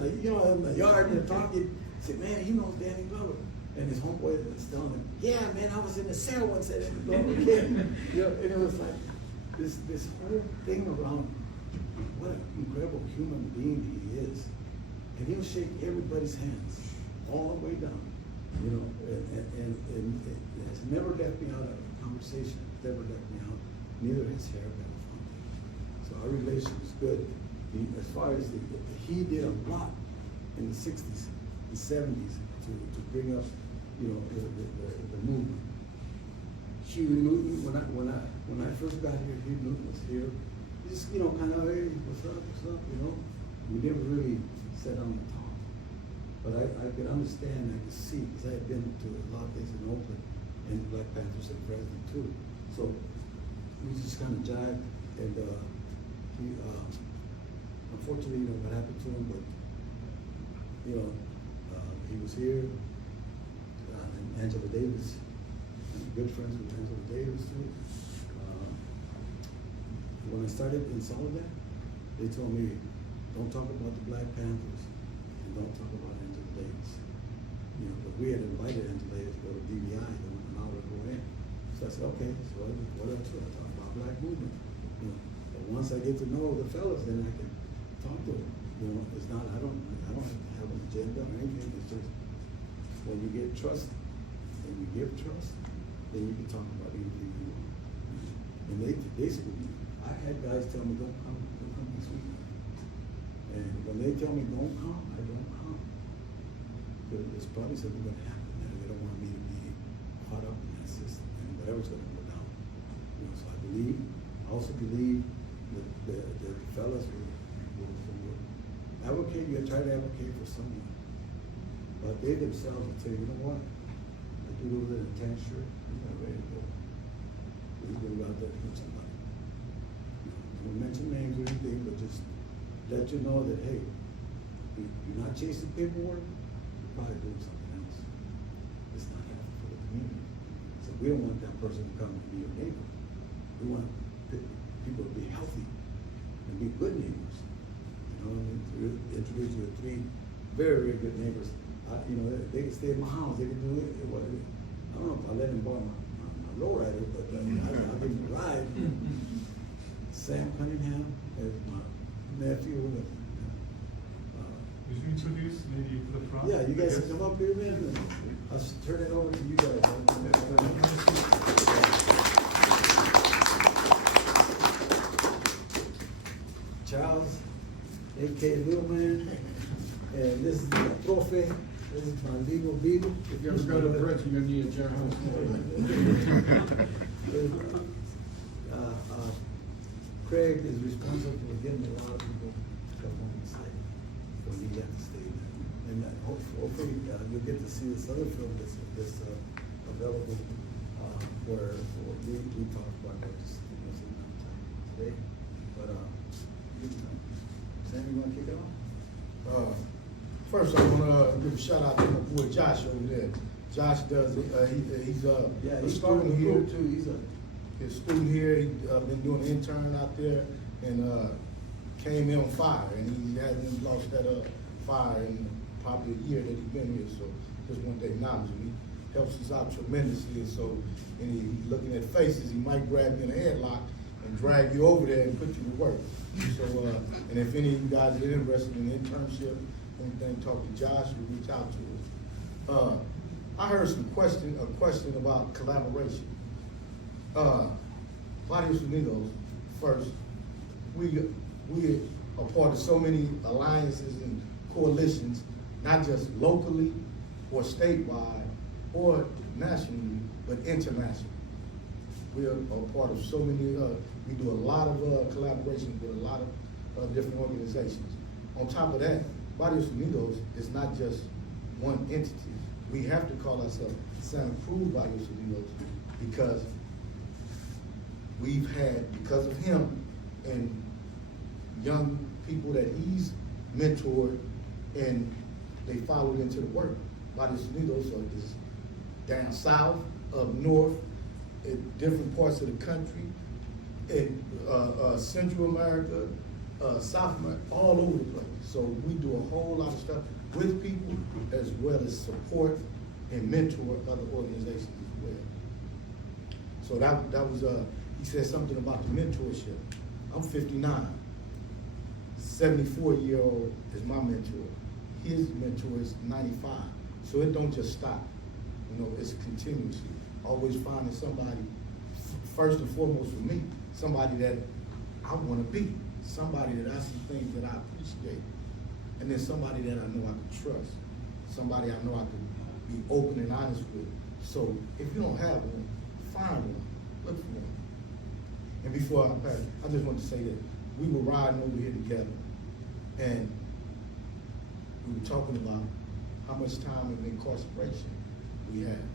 the yard and they're talking. I said, "Man, he knows Danny Glover." And his homeboy was telling him, "Yeah, man, I was in the cell once at Danny Glover kid." And it was like this whole thing around what an incredible human being he is. And he'll shake everybody's hands all the way down, and it has never left me out of a conversation, never left me out, neither has Sheriff Belafonte. So our relation is good. As far as he did a lot in the 60s and 70s to bring up, the movement. Huey Newton, when I first got here, Huey Newton was here. Just, kind of, "Hey, what's up, We never really sat down and talked. But I could understand, I could see, because I had been to a lot of things in Oakland, and Black Panthers and president too. So we just kind of jived, and he, unfortunately, what happened to him, but, he was here, and Angela Davis, I'm good friends with Angela Davis too. When I started in Soledad, they told me, "Don't talk about the Black Panthers, and don't talk about Angela Davis." But we had invited Angela Davis to go to DBI, they wouldn't allow her to go in. So I said, "Okay, so what else should I talk about? Black movement." But once I get to know the fellas, then I can talk to them. It's not, I don't have an agenda or anything. It's just when you get trust and you give trust, then you can talk about anything you want. And they schooled me. I had guys tell me, don't come this weekend. And when they tell me don't come, I don't come. Because there's probably something gonna happen there. They don't want me to be caught up in that system and whatever's gonna go down. You know, so I also believe that the fellas will advocate, you try to advocate for someone. But they themselves will tell you, you know what? I do a little bit of tan shirt, he's not ready to go. He's gonna go out there and hit somebody. Don't mention names or anything, but just let you know that, hey, you're not chasing paperwork, you're probably doing something else. It's not helpful for the community. So we don't want that person to come and be your neighbor. We want people to be healthy and be good neighbors. You know, to introduce you to 3 very, very good neighbors. You know, they can stay in my house, they can do it. I don't know if I let them borrow my lowrider, but I'll give them a ride. Sam Cunningham is my nephew. Would you introduce maybe to the front? Yeah, you guys can come up here, man. And I'll turn it over to you guys. Charles, A.K. Little Man, and this is my trophy. This is my legal beagle. If you ever go to the bridge, you're gonna need a jailhouse. Craig is responsible for getting a lot of people to come on the site when he got to stay there. And hopefully you'll get to see this other film that's available where we talk about that just today. But Sam, you want to kick it off? First, I want to give a shout out to my boy Josh over there. Josh does, he's He's starting here too. He's His student here, he been doing an intern out there and came in on fire, and he hasn't lost that fire in probably a year that he's been here. So just want to acknowledge him. He helps us out tremendously. So, and he's looking at faces. He might grab you in a headlock and drag you over there and put you to work. So, and if any of you guys are interested in an internship, anything, talk to Josh or reach out to us. I heard a question about collaboration. Barrios Unidos, first, we are part of so many alliances and coalitions, not just locally or statewide or nationally, but internationally. We are a part of so many, we do a lot of collaboration with a lot of different organizations. On top of that, Barrios Unidos is not just one entity. We have to call ourselves Santa Cruz Barrios Unidos because we've had, because of him and young people that he's mentored and they followed into the work. Barrios Unidos is down south, up north, in different parts of the country, in Central America, South America, all over the place. So we do a whole lot of stuff with people as well as support and mentor other organizations as well. So that was, he said something about the mentorship. I'm 59. 74-year-old is my mentor. His mentor is 95. So it don't just stop. You know, it's continuously. Always finding somebody, first and foremost for me, somebody that I want to be. Somebody that I see things that I appreciate. And then somebody that I know I can trust. Somebody I know I can be open and honest with. So if you don't have one, find one. Look for one. And before I pass, I just want to say that we were riding over here together and we were talking about how much time of incarceration we have.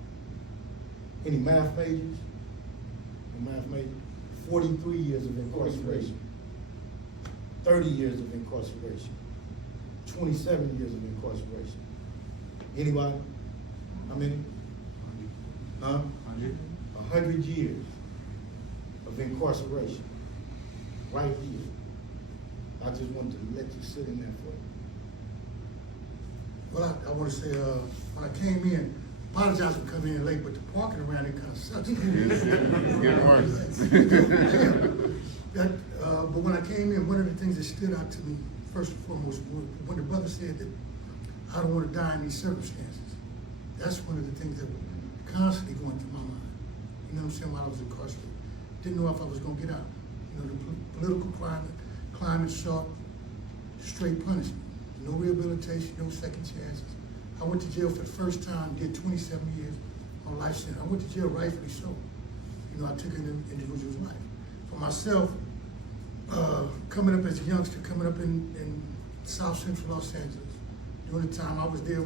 Any math majors? Any math majors? 43 years of incarceration. 30 years of incarceration. 27 years of incarceration. Anybody? How many? 100 years of incarceration. Right here. I just wanted to let you sit in there for a Well, I want to say, when I came in, apologize for coming in late, but the parking around here kind of sucks. It's getting worse. But when I came in, one of the things that stood out to me, first and foremost, when the brother said that I don't want to die in these circumstances, that's one of the things that were constantly going through my mind. You know what I'm saying, while I was incarcerated. Didn't know if I was going to get out. You know, the political climate shock, straight punishment. No rehabilitation, no second chances. I went to jail for the first time, did 27 years on life sentence. I went to jail rightfully so. You know, I took an individual's life. For myself, coming up as a youngster, coming up in South Central Los Angeles, during the time I was there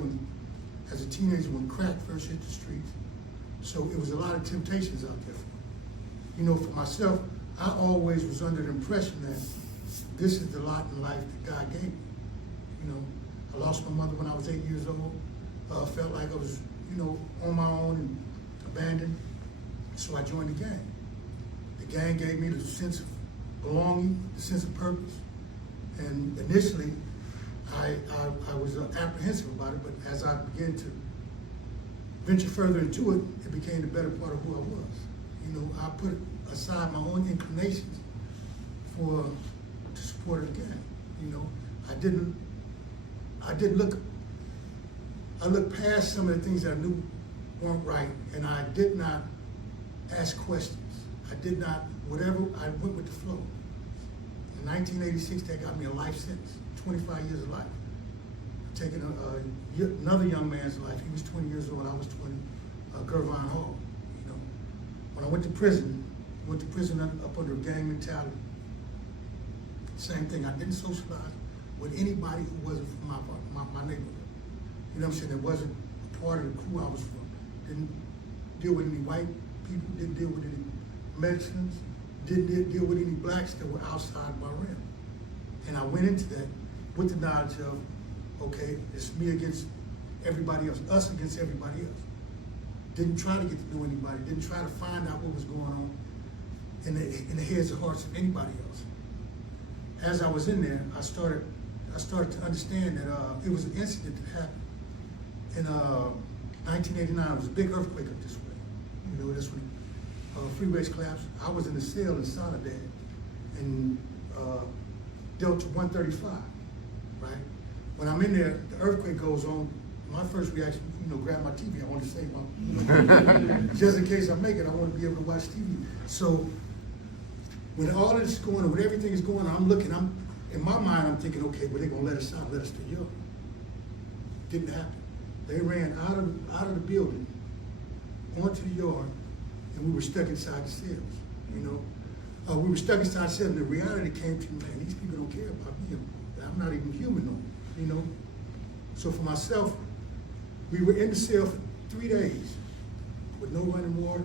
as a teenager when crack first hit the streets. So it was a lot of temptations out there for me. You know, for myself, I always was under the impression that this is the lot in life that God gave me. You know, I lost my mother when I was 8 years old. Felt like I was, you know, on my own and abandoned. So I joined the gang. The gang gave me the sense of belonging, the sense of purpose. And initially, I was apprehensive about it, but as I began to venture further into it, it became the better part of who I was. You know, I put aside my own inclinations to support the gang. You know, I looked past some of the things that I knew weren't right, and I did not ask questions. I did not, whatever, I went with the flow. In 1986, that got me a life sentence, 25 years of life. Taking another young man's life. He was 20 years old, I was 20, Gervon Hall. You know, when I went to prison up under gang mentality. Same thing, I didn't socialize with anybody who wasn't from my neighborhood. You know what I'm saying? It wasn't a part of the crew I was from. Didn't deal with any white people, didn't deal with any Mexicans, didn't deal with any blacks that were outside my realm. And I went into that with the knowledge of, okay, it's me against everybody else, us against everybody else. Didn't try to get to know anybody, didn't try to find out what was going on in the heads and hearts of anybody else. As I was in there, I started to understand that it was an incident that happened in 1989. It was a big earthquake up this way. You know, that's when freeways collapsed. I was in a cell in Soledad in Delta 135, right? When I'm in there, the earthquake goes on. My first reaction, you know, grab my TV. I want to save my, you know, just in case I make it, I want to be able to watch TV. So when all this is going on, when everything is going on, in my mind, I'm thinking, okay, well, they're gonna let us out, let us to Europe. Didn't happen. They ran out of the building, onto the yard, and we were stuck inside the cells. You know, we were stuck inside the cells, and the reality came to me, man, these people don't care about me. I'm not even human no more, you know. So for myself, we were in the cell for 3 days with no running water,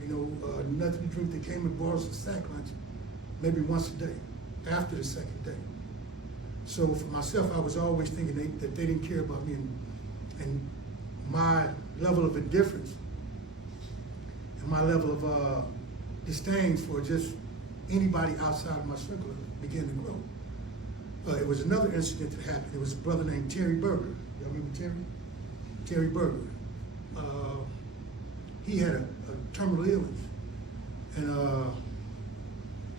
you know, nothing to drink. They came and brought us a sack lunch maybe once a day after the second day. So for myself, I was always thinking that they didn't care about me, and my level of indifference and my level of disdain for just anybody outside of my circle began to grow. It was another incident that happened. There was a brother named Terry Berger. Y'all remember Terry? Terry Berger. He had a terminal illness, and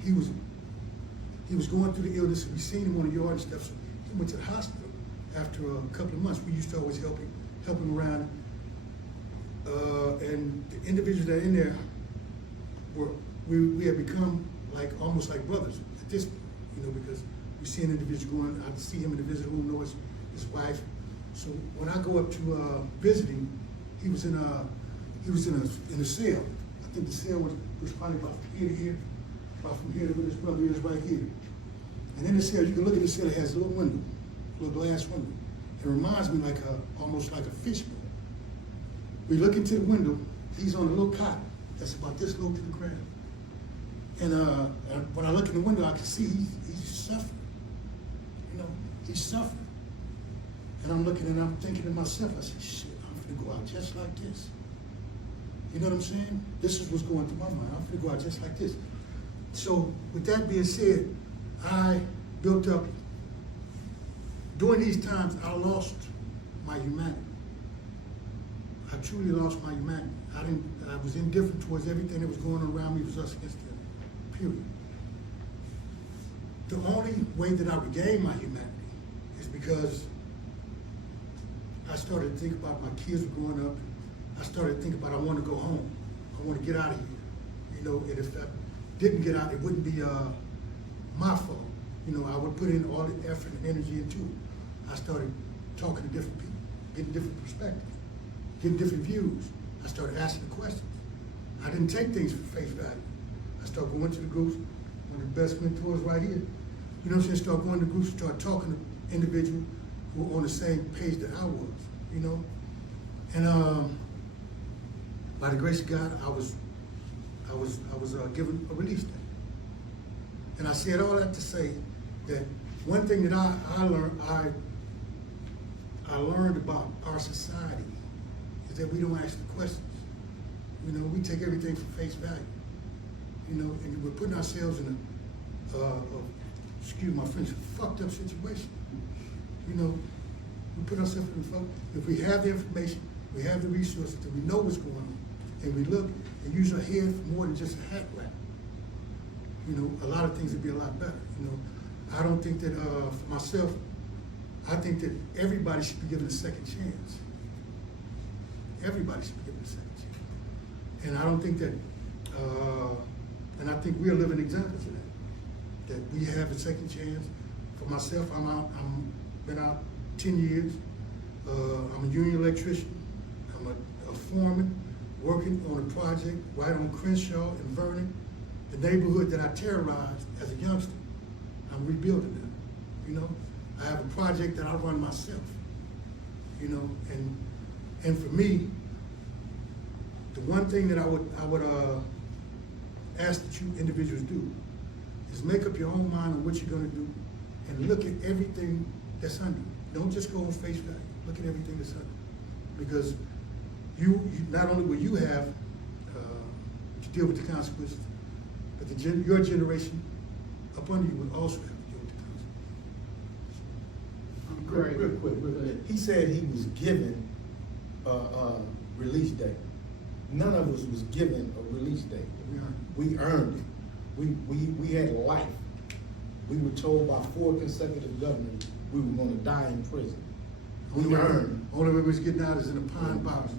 he was going through the illness, and we seen him on the yard and stuff. So he went to the hospital after a couple of months. We used to always help him around. And the individuals that are in there we had become almost like brothers at this point, you know, because we see an individual going. I see him in the visitor room, know his wife. So when I go up to visit him, he was in a cell. I think the cell was probably about from here to here, about from here to where his brother is right here. And in the cell, you can look at the cell. It has a little window, a little glass window. It reminds me almost like a fishbowl. We look into the window. He's on a little cot that's about this low to the ground. And when I look in the window, I can see he's suffering. You know, he's suffering. And I'm looking and I'm thinking to myself, I said, shit, I'm gonna go out just like this. You know what I'm saying? This is what's going through my mind. I'm gonna go out just like this. So with that being said, I built up, during these times, I lost my humanity. I truly lost my humanity. I was indifferent towards everything that was going on around me. It was us against them, period. The only way that I regained my humanity is because I started to think about my kids were growing up. I started to think about I want to go home. I want to get out of here. You know, and if I didn't get out, it wouldn't be my fault. You know, I would put in all the effort and energy into it. I started talking to different people, getting different perspectives, getting different views. I started asking questions. I didn't take things for face value. I started going to the groups, one of the best mentors right here. You know what I'm saying? Start going to groups, start talking to individuals who were on the same page that I was, you know? And by the grace of God, I was given a release day. And I said all that to say that one thing that I learned about our society is that we don't ask the questions. You know, we take everything for face value. You know, and we're putting ourselves in excuse my French, fucked up situation. You know, we put ourselves in if we have the information, we have the resources, that we know what's going on, and we look and use our head for more than just a hat rack. You know, a lot of things would be a lot better. You know, I don't think that for myself, I think that everybody should be given a second chance. Everybody should be given a second chance. And I don't think that, and I think we're living examples of that. That we have a second chance. For myself, I'm been out 10 years. I'm a union electrician. I'm a foreman working on a project right on Crenshaw and Vernon, the neighborhood that I terrorized as a youngster. I'm rebuilding that. You know, I have a project that I run myself. You know, and for me, the one thing that I would ask that you individuals do is make up your own mind on what you're going to do, and look at everything that's under you. Don't just go on face value. Look at everything that's under you. Because you not only will you have to deal with the consequences, but your generation up under you will also have to deal with the consequences. Real quick. He said he was given a release date. None of us was given a release date. We earned it. We had life. We were told by 4 consecutive governors we were going to die in prison. We earned it. Only way we was getting out is in a pine box.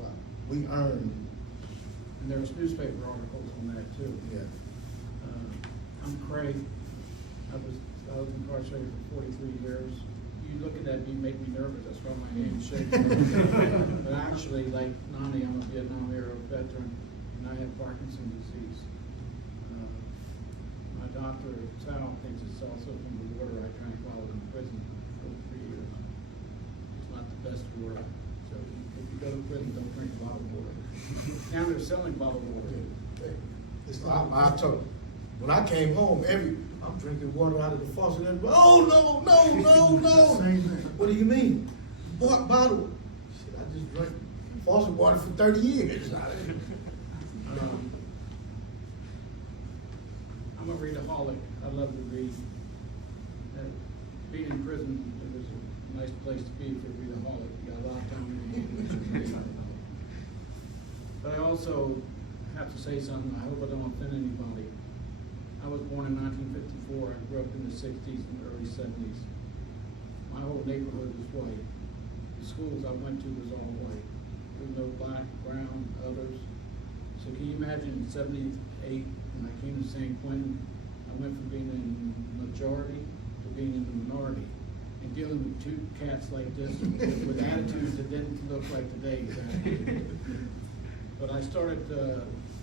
We earned And there was newspaper articles on that too. it. Yeah. I'm Craig. I was incarcerated for 43 years. You looking at me make me nervous. That's why my hand's shaking. But actually, like Nane, I'm a Vietnam era veteran, and I have Parkinson's disease. My doctor, Sal, thinks it's also from the water I drank while I was in prison for 3 years. It's not the best water. So if you go to prison, don't drink a lot of water. Now they're selling bottled water. I told when I came home, I'm drinking water out of the faucet. Oh no! Same thing. What do you mean? Bottle? Shit, I just drank faucet water for 30 years. I'm a readaholic. I love to read. Being in prison, it was a nice place to be for a readaholic. You got a lot of time to read. But I also have to say something. I hope I don't offend anybody. I was born in 1954. I grew up in the 60s and early 70s. My whole neighborhood was white. The schools I went to was all white. There was no black, brown, others. So can you imagine in 78, when I came to San Quentin, I went from being in the majority to being in the minority, and dealing with 2 cats like this with attitudes that didn't look like today's attitude. But I started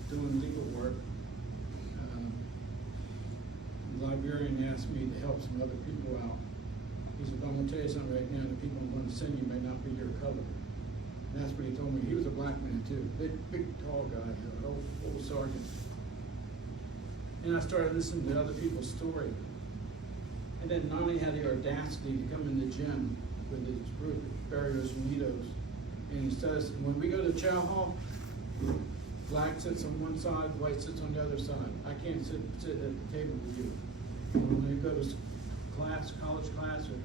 doing legal work. The librarian asked me to help some other people out. He said, I'm going to tell you something right now, the people I'm going to send you may not be your color. And that's what he told me. He was a black man too, big tall guy, old sergeant. And I started listening to other people's story. And then Nane had the audacity to come in the gym with his group, Barrios Unidos. And he says, when we go to chow hall, black sits on one side, white sits on the other side. I can't sit at the table with you. When you go to class, college class, or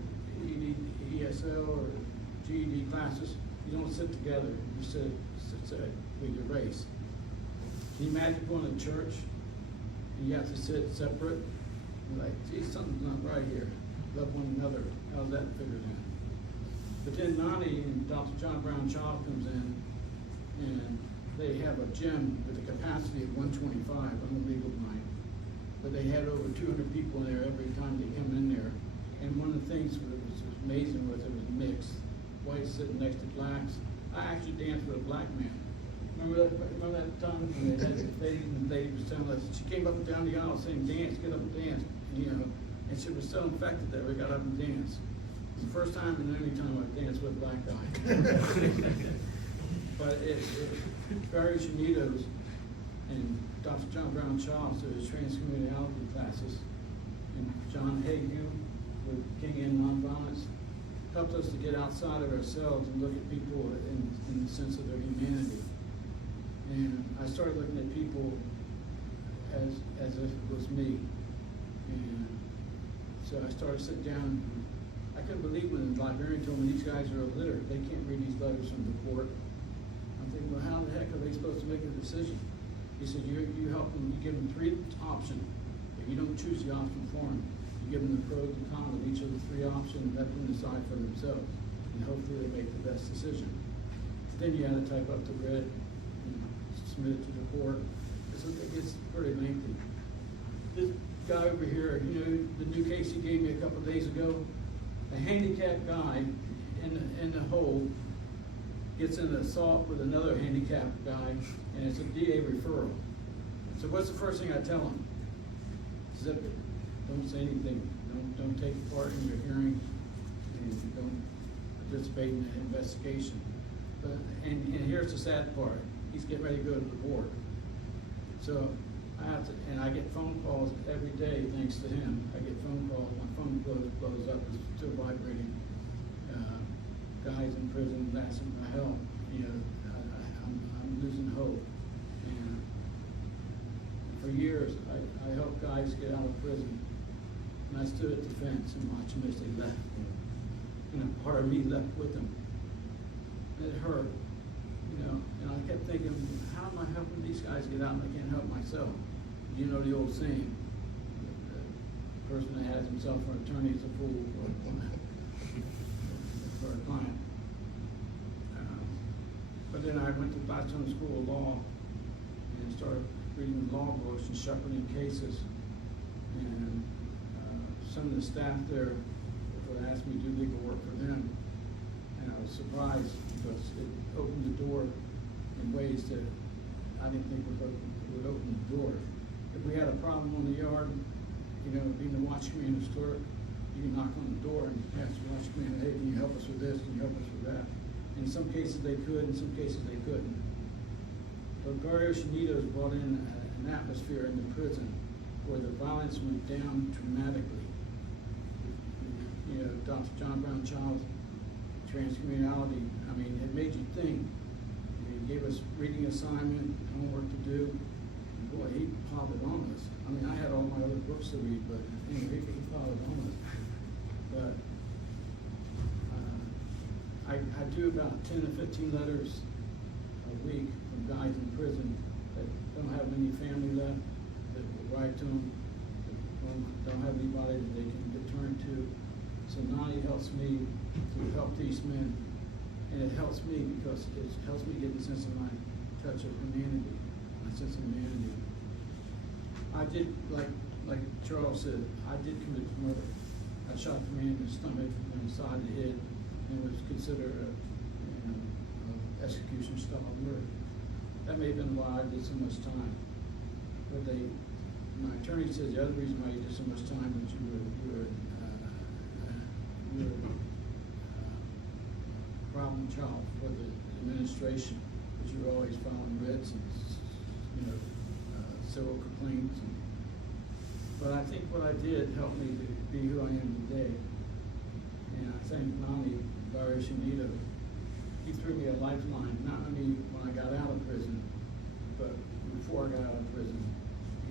ESL or GED classes, you don't sit together. You sit with your race. Can you imagine going to church and you have to sit separate? You're like, gee, something's not right here. Love one another. How's that figured out? But then Nane and Dr. John Brown Child comes in, and they have a gym with a capacity of 125 on a legal night. but they had over 200 people in there every time they come in there. And one of the things that was amazing was it was mixed, whites sitting next to blacks. I actually danced with a black man. Remember that time when the lady was telling us, she came up and down the aisle saying, dance, get up and dance, you know, and she was so infected that we got up and danced. It's the first time and only time I've danced with a black guy. But Barrios Unidos and Dr. John Brown Charles, so his transcommunality classes, and John Haygu with King and Nonviolence, helped us to get outside of ourselves and look at people in the sense of their humanity. And I started looking at people as if it was me. And so I started sitting down. I couldn't believe when the librarian told me these guys are illiterate. They can't read these letters from the court. I'm thinking, well, how the heck are they supposed to make a decision? He said, you help them, you give them 3 options, but you don't choose the option for them. You give them the pros and cons of each of the 3 options and let them decide for themselves. And hopefully they make the best decision. Then you had to type up the red and submit it to the court. So it gets pretty lengthy. This guy over here, you know, the new case he gave me a couple of days ago, a handicapped guy in the hole gets in an assault with another handicapped guy, and it's a DA referral. So what's the first thing I tell him? Zip it. Don't say anything. Don't take part in your hearing, and don't participate in the investigation. But, and here's the sad part. He's getting ready to go to the board. So I have to, and I get phone calls every day thanks to him. I get phone calls. My phone blows up. It's still vibrating. Guys in prison asking for help. You know, I'm losing hope. And for years, I helped guys get out of prison. And I stood at the fence and watched them as they left. And a part of me left with them. And it hurt, you know. And I kept thinking, how am I helping these guys get out and I can't help myself? You know the old saying, the person that has himself for an attorney is a fool for a client. But then I went to Blackstone School of Law and started reading law books and shepherding cases. And some of the staff there would ask me to do legal work for them. And I was surprised because it opened the door in ways that I didn't think would open the door. If we had a problem on the yard, you know, being the watch commander store, you can knock on the door and ask the watch commander, hey, can you help us with this? Can you help us with that? And in some cases they could, in some cases they couldn't. But Barrios Unidos brought in an atmosphere in the prison where the violence went down dramatically. You know, Dr. John Brown Child's transcommunality, I mean, it made you think. He gave us reading assignment, homework to do. And boy, he piled it on us. I mean, I had all my other books to read, but you know, he piled it on us. But I do about 10 to 15 letters a week from guys in prison that don't have any family left, that will write to them, that don't have anybody that they can return to. So Nane helps me to help these men, and it helps me because it helps me get a sense of my touch of humanity, my sense of humanity. I did, like Charles said, I did commit murder. I shot the man in the stomach and the side of the head, and it was considered a execution style murder. That may have been why I did so much time. But my attorney says the other reason why you did so much time was you were problem child for the administration, but you were always filing writs and, you know, civil complaints. But I think what I did helped me to be who I am today. And I thank Nane Barrios Unidos. He threw me a lifeline, not only when I got out of prison, but before I got out of prison.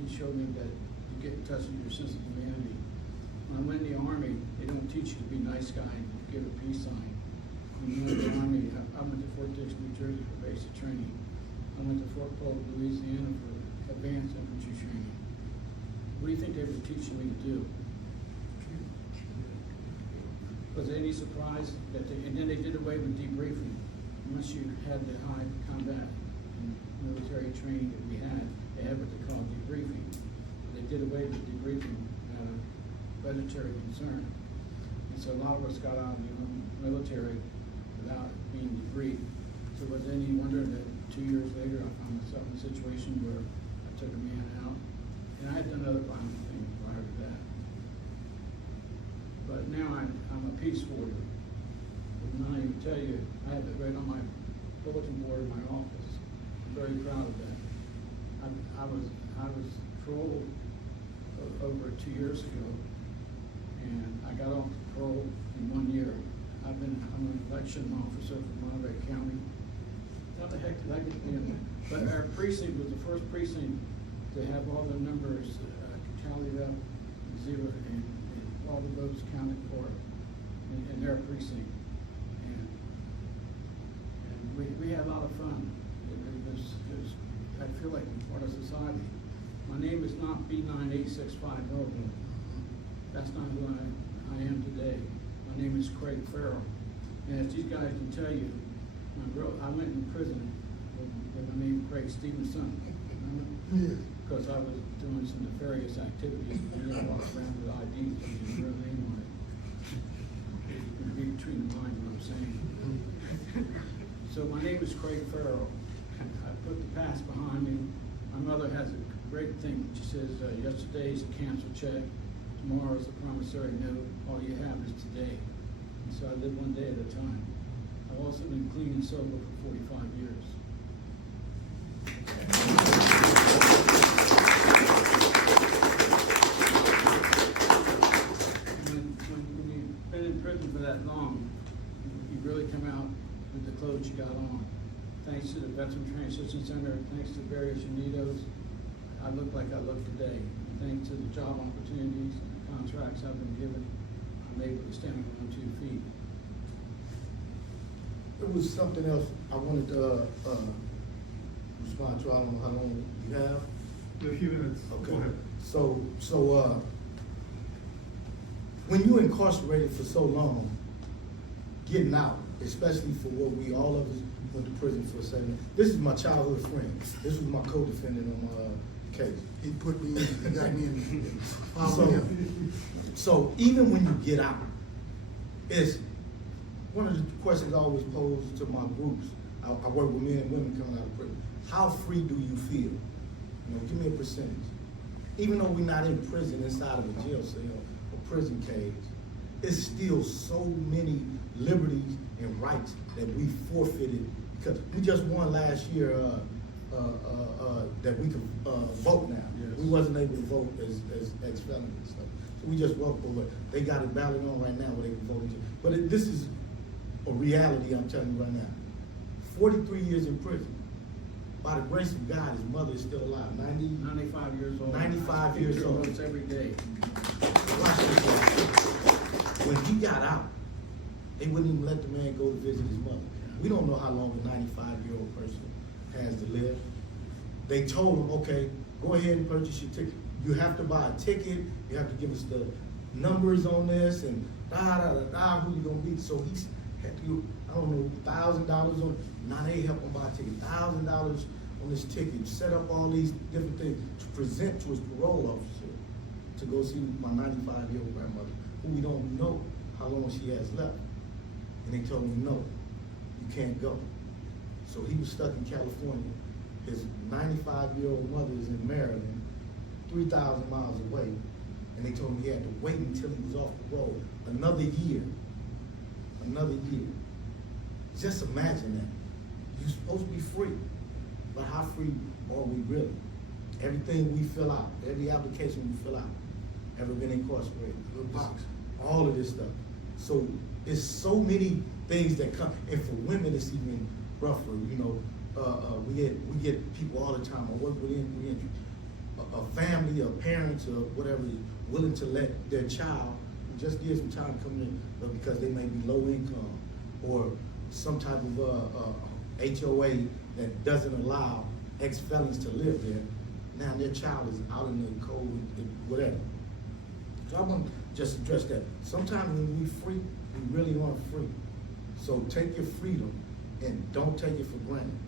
He showed me that you get in touch with your sense of humanity. When I went in the Army, they don't teach you to be a nice guy and give a peace sign. When you went in the Army, I went to Fort Dix, New Jersey for basic training. I went to Fort Polk, Louisiana for advanced infantry training. What do you think they were teaching me to do? Was there any surprise that and then they did away with debriefing. Once you had the high combat and military training that we had, they had what they call debriefing. they did away with debriefing out of budgetary concern. And so a lot of us got out of the military without being debriefed. So was any wonder that 2 years later I found myself in a situation where I took a man out, and I had done other violent things prior to that. But now I'm a peace warrior. And I even tell you, I have it right on my bulletin board in my office. I'm very proud of that. I was paroled over 2 years ago, and I got off parole in 1 year. I'm an election officer for Monterey County. How the heck did I get in? But our precinct was the first precinct to have all the numbers tallied up, zero, and all the votes counted for in their precinct. And we had a lot of fun. I feel like I'm part of society. My name is not B98650. That's not who I am today. My name is Craig Farrell. And as these guys can tell you, I went in prison with my name Craig Stevenson. Because I was doing some nefarious activities. You know, walk around with IDs with your real name on it. You can read between the lines what I'm saying. So my name is Craig Farrell. I put the past behind me. My mother has a great thing. She says, yesterday's a canceled check. Tomorrow's a promissory note. All you have is today. And so I live one day at a time. I've also been clean and sober for 45 years. When you've been in prison for that long, you really come out with the clothes you got on. Thanks to the Veteran Transition Center, thanks to Barrios Unidos, I look like I look today. And thanks to the job opportunities and the contracts I've been given, I'm able to stand on 2 feet. There was something else I wanted to respond to. I don't know how long you have. A few minutes. Okay. Go ahead. So when you're incarcerated for so long, getting out, especially for what all of us went to prison for 7. This is my childhood friend. This was my co-defendant on my case. He put me in, he got me in. So even when you get out, it's one of the questions I always pose to my groups. I work with men and women coming out of prison. How free do you feel? You know, give me a percentage. Even though we're not in prison inside of a jail cell or prison cage, it's still so many liberties and rights that we forfeited because we just won last year that we could vote now. Yes. We wasn't able to vote as ex-felons and stuff. So we just vote for what they got it ballot on right now where they can vote. But this is a reality I'm telling you right now. 43 years in prison. By the grace of God, his mother is still alive. 95 years old. 95 years old. Almost every day. Watch this. When he got out, they wouldn't even let the man go to visit his mother. We don't know how long a 95-year-old person has to live. They told him, okay, go ahead and purchase your ticket. You have to buy a ticket. You have to give us the numbers on this and who you gonna be. So he's had to, I don't know, $1,000 on. Nane helped him buy a ticket. $1,000 on this ticket. Set up all these different things to present to his parole officer to go see my 95-year-old grandmother, who we don't know how long she has left. And they told him, no, you can't go. So he was stuck in California. His 95-year-old mother is in Maryland, 3,000 miles away. And they told him he had to wait until he was off the road. Another year. Another year. Just imagine that. You're supposed to be free. But how free are we really? Everything we fill out, every application we fill out, ever been incarcerated? Little box. All of this stuff. So it's so many things that come, and for women it's even rougher. You know, we get people all the time. I work with a family, or parents, or whatever, willing to let their child who just gives some time come in, but because they may be low income or some type of HOA that doesn't allow ex-felons to live there. Now their child is out in the cold, whatever. So I want to just address that. Sometimes when we free, we really aren't free. So take your freedom and don't take it for granted.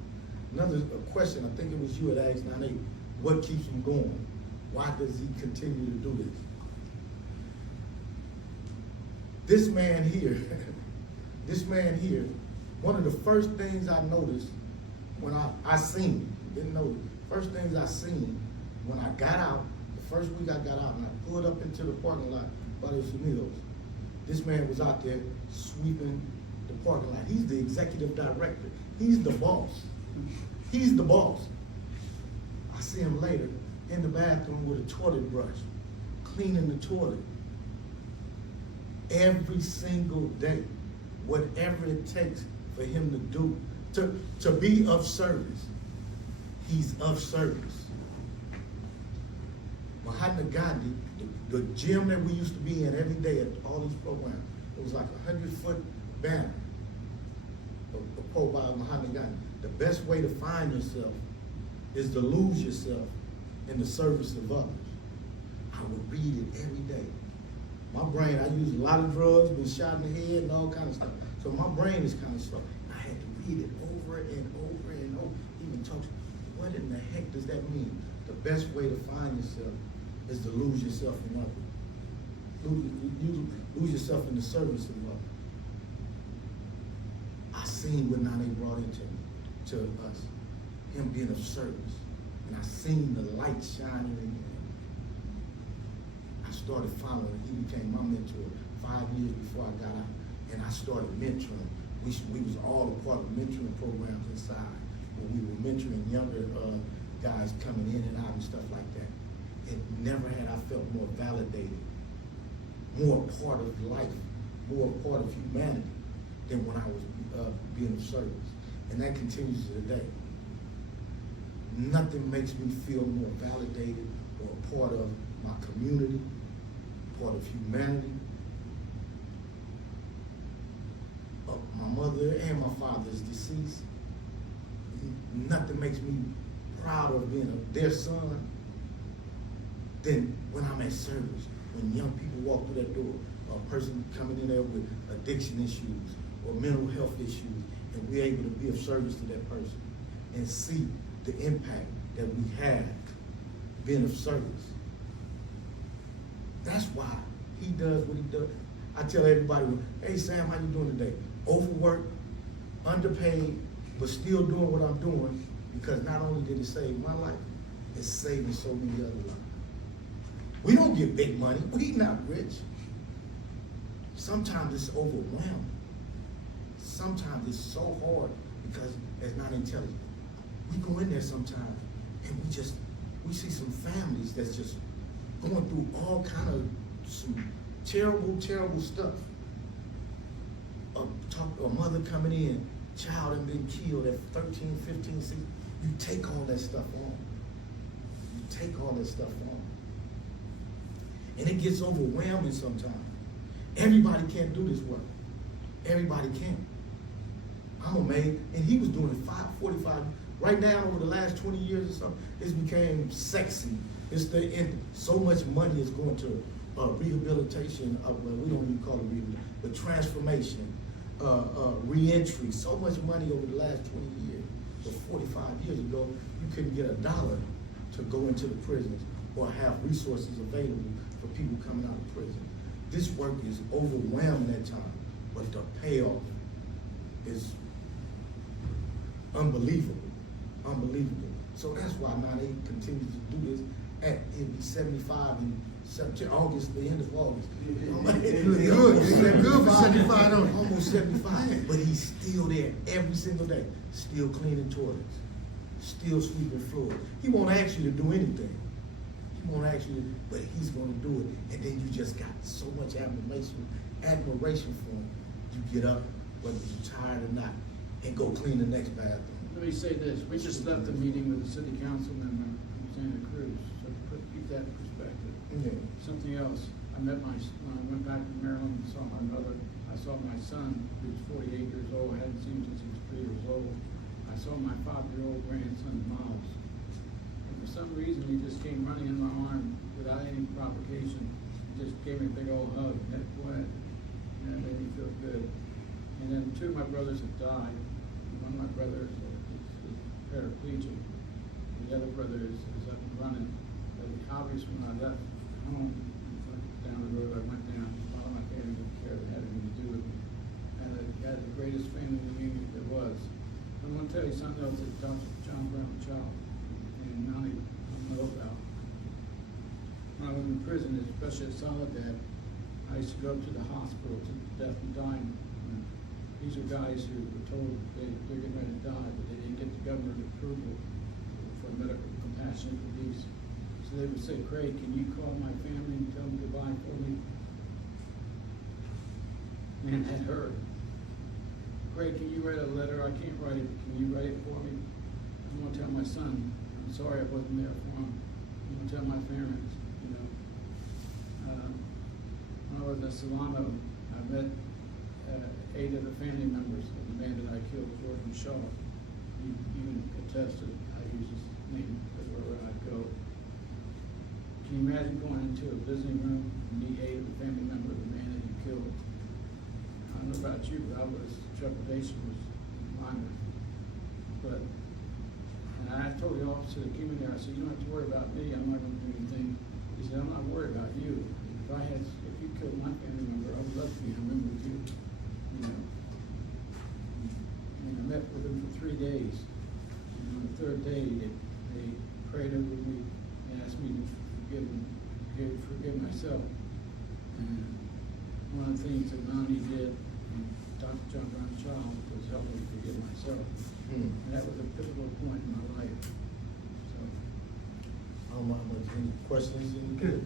Another question, I think it was you that asked Nane, what keeps them going? Why does he continue to do this? This man here, one of the first things I noticed when I seen, didn't know, first things I seen when I got out, the first week I got out and I pulled up into the parking lot, Barrios Unidos, this man was out there sweeping the parking lot. He's the executive director. He's the boss. He's the boss. I see him later in the bathroom with a toilet brush, cleaning the toilet. Every single day, whatever it takes for him to do, to be of service, he's of service. Mahatma Gandhi, the gym that we used to be in every day at all these programs, it was like a 100-foot banner of quote by Mahatma Gandhi. The best way to find yourself is to lose yourself in the service of others. I would read it every day. My brain, I use a lot of drugs, been shot in the head and all kind of stuff. So my brain is kind of slow. I had to read it over and over and over. Even talk, what in the heck does that mean? The best way to find yourself is to lose yourself in others. Lose yourself in the service of others. I seen what Nane brought to us, him being of service. And I seen the light shining in him. I started following. He became my mentor 5 years before I got out. And I started mentoring. We was all a part of mentoring programs inside. When we were mentoring younger guys coming in and out and stuff like that. It never had I felt more validated, more a part of life, more a part of humanity than when I was being of service. And that continues to today. Nothing makes me feel more validated or a part of my community, part of humanity. My mother and my father is deceased. Nothing makes me proud of being their son than when I'm at service. When young people walk through that door, a person coming in there with addiction issues or mental health issues, and we're able to be of service to that person and see the impact that we have being of service. That's why he does what he does. I tell everybody, hey Sam, how you doing today? Overworked, underpaid, but still doing what I'm doing because not only did it save my life, it's saving so many other lives. We don't get big money. We not rich. Sometimes it's overwhelming. Sometimes it's so hard because it's not intelligent. We go in there sometimes and we see some families that's just going through all kind of some terrible stuff. A mother coming in, child had been killed at 13, 15, 16. You take all that stuff on. You take all that stuff on. And it gets overwhelming sometimes. Everybody can't do this work. Everybody can't. I'm amazed. And he was doing it 45. Right now, over the last 20 years or something, it's became sexy. So much money is going to rehabilitation, well, we don't even call it rehabilitation, but transformation, re-entry. So much money over the last 20 years. But 45 years ago, you couldn't get $1 to go into the prisons or have resources available for people coming out of prison. This work is overwhelming at times, but the payoff is unbelievable. Unbelievable. So that's why Nane continues to do this. He'll be 75 in September, August, the end of August. Good for 75, don't he? Almost 75. But he's still there every single day, still cleaning toilets, still sweeping floors. He won't ask you to do anything. He won't ask you to, but he's going to do it. And then you just got so much admiration for him. You get up, whether you're tired or not, and go clean the next bathroom. Let me say this, we just left a meeting with a city council member from Santa Cruz, so keep that in perspective. Okay. Something else, when I went back to Maryland and saw my mother, I saw my son, who's 48 years old, I hadn't seen him since he was 3 years old. I saw my 5-year-old grandson, Miles. And for some reason, he just came running in my arm without any provocation. He just gave me a big old hug, and that made me feel good. And then 2 of my brothers have died. One of my brothers is paraplegic. The other brother is up and running. But obvious when I left home, down the road, I went down, a lot of my family didn't care, they had anything to do with me. And I had the greatest family reunion there was. I'm gonna tell you something else that Dr. John Brown Child and Nane know about. When I was in prison, especially at Soledad, I used to go up to the hospital to death and dying. And these are guys who were told they're getting ready to die, but they didn't get the government approval for medical compassionate release. So they would say, Craig, can you call my family and tell them goodbye for me? Man, that hurt. Craig, can you write a letter? I can't write it. Can you write it for me? I'm gonna tell my son, I'm sorry I wasn't there for him. I'm gonna tell my parents, you know. When I was at Solano, I met 8 of the family members of the man that I killed, Jordan Shaw. He even attested I use his name everywhere I go. Can you imagine going into a visiting room and meet 8 of the family members of the man that you killed? I don't know about you, but trepidation was minor. But, and I told the officer that came in there, I said, you don't have to worry about me, I'm not gonna do anything. He said, I'm not worried about you. If you killed my family member, I would love to be in a room with you, you know. And I met with them for 3 days. And on the 3rd day, they prayed over me and asked me to forgive myself. And one of the things that Nane did, and Dr. John Brown Child, was help me forgive myself. And that was a pivotal point in my life. So. I don't know how much, any questions? Okay.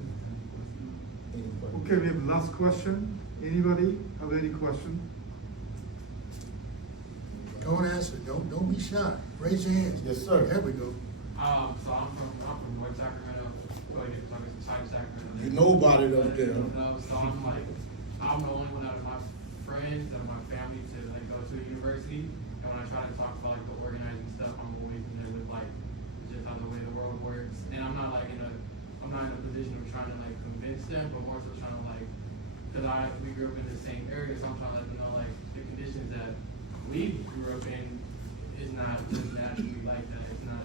Any questions? Okay, we have the last question. Anybody have any question? Don't answer, don't be shy. Raise your hands. Yes, sir. There we go. So I'm from North Sacramento, like South Sacramento. You know about it up there. So I'm like, I'm the only one out of my friends and my family to like go to a university. And when I try to talk about like the organizing stuff, I'm always in there with like just how the way the world works. And I'm not in a position of trying to like convince them, but more so trying to like, because we grew up in the same area, so I'm trying to let them know like the conditions that we grew up in is not just naturally like that. It's not.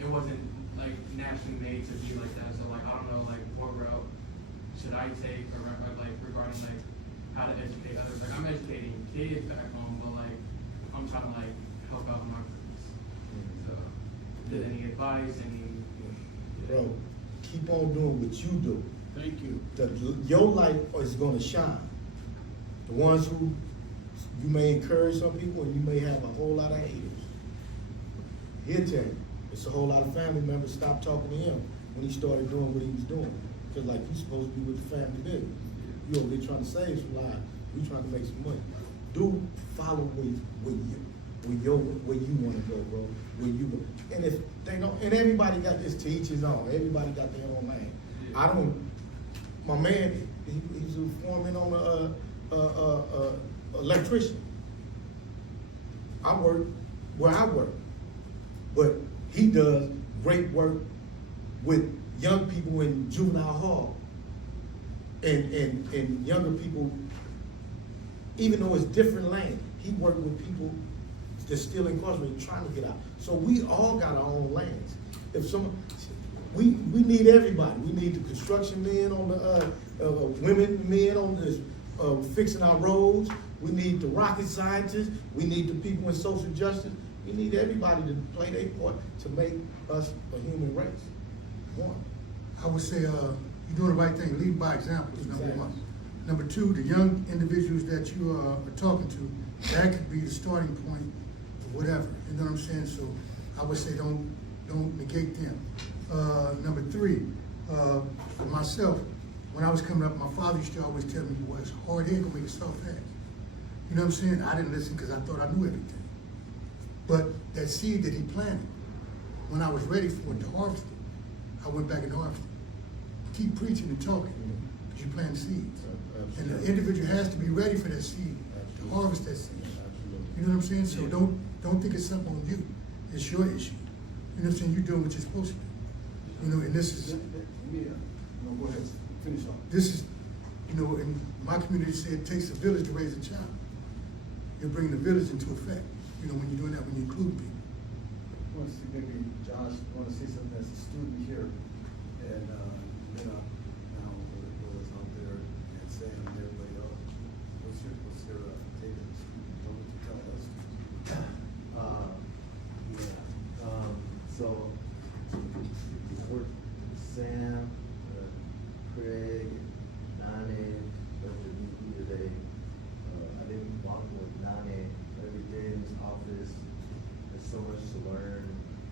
It wasn't like naturally made to be like that. So like I don't know like what route should I take or like regarding like how to educate others. Like I'm educating kids back home, but like I'm trying to like help out my groups. So any advice, Bro, keep on doing what you do. Thank you. Your light is gonna shine. The ones who, you may encourage some people and you may have a whole lot of haters. He'll tell you, it's a whole lot of family members stopped talking to him when he started doing what he was doing. Because like, you're supposed to be with the family business. You over there trying to save some lives. We trying to make some money. Do follow where you want to go, bro. Where you go. And if they don't, and everybody got this to each his own. Everybody got their own lane. I don't. My man, he's a foreman on electrician. I work where I work, but he does great work with young people in juvenile hall and younger people. Even though it's different lane, he worked with people that's still incarcerated trying to get out. So we all got our own lanes. If we need everybody. We need the construction men on the women men on this fixing our roads. We need the rocket scientists. We need the people in social justice. We need everybody to play their part to make us a human race. One. I would say, you're doing the right thing, lead by example is number one. Number two, the young individuals that you are talking to, that could be the starting point of whatever, you know what I'm saying? So I would say don't negate them. Number three, for myself, when I was coming up, my father used to always tell me, well, it's hard head gonna make it soft ass. You know what I'm saying? I didn't listen because I thought I knew everything. But that seed that he planted, when I was ready for it to harvest it, I went back and harvested it. Keep preaching and talking, because you plant seeds. And the individual has to be ready for that seed, to harvest that seed. You know what I'm saying? So don't think it's something on you. It's your issue. You know what I'm saying? You're doing what you're supposed to do. You know, and this is, No, go ahead, finish off. this is, you know, in my community say it takes a village to raise a child. You're bringing the village into effect, you know, when you're doing that, when you include people. I want to see maybe Josh want to say something as a student here. And, you know, now we're out there and saying to everybody else, what's your take on this? Don't tell us. So, we're Sam, Craig, Nane, after meet me today. I've been walking with Nane every day in his office. There's so much to learn.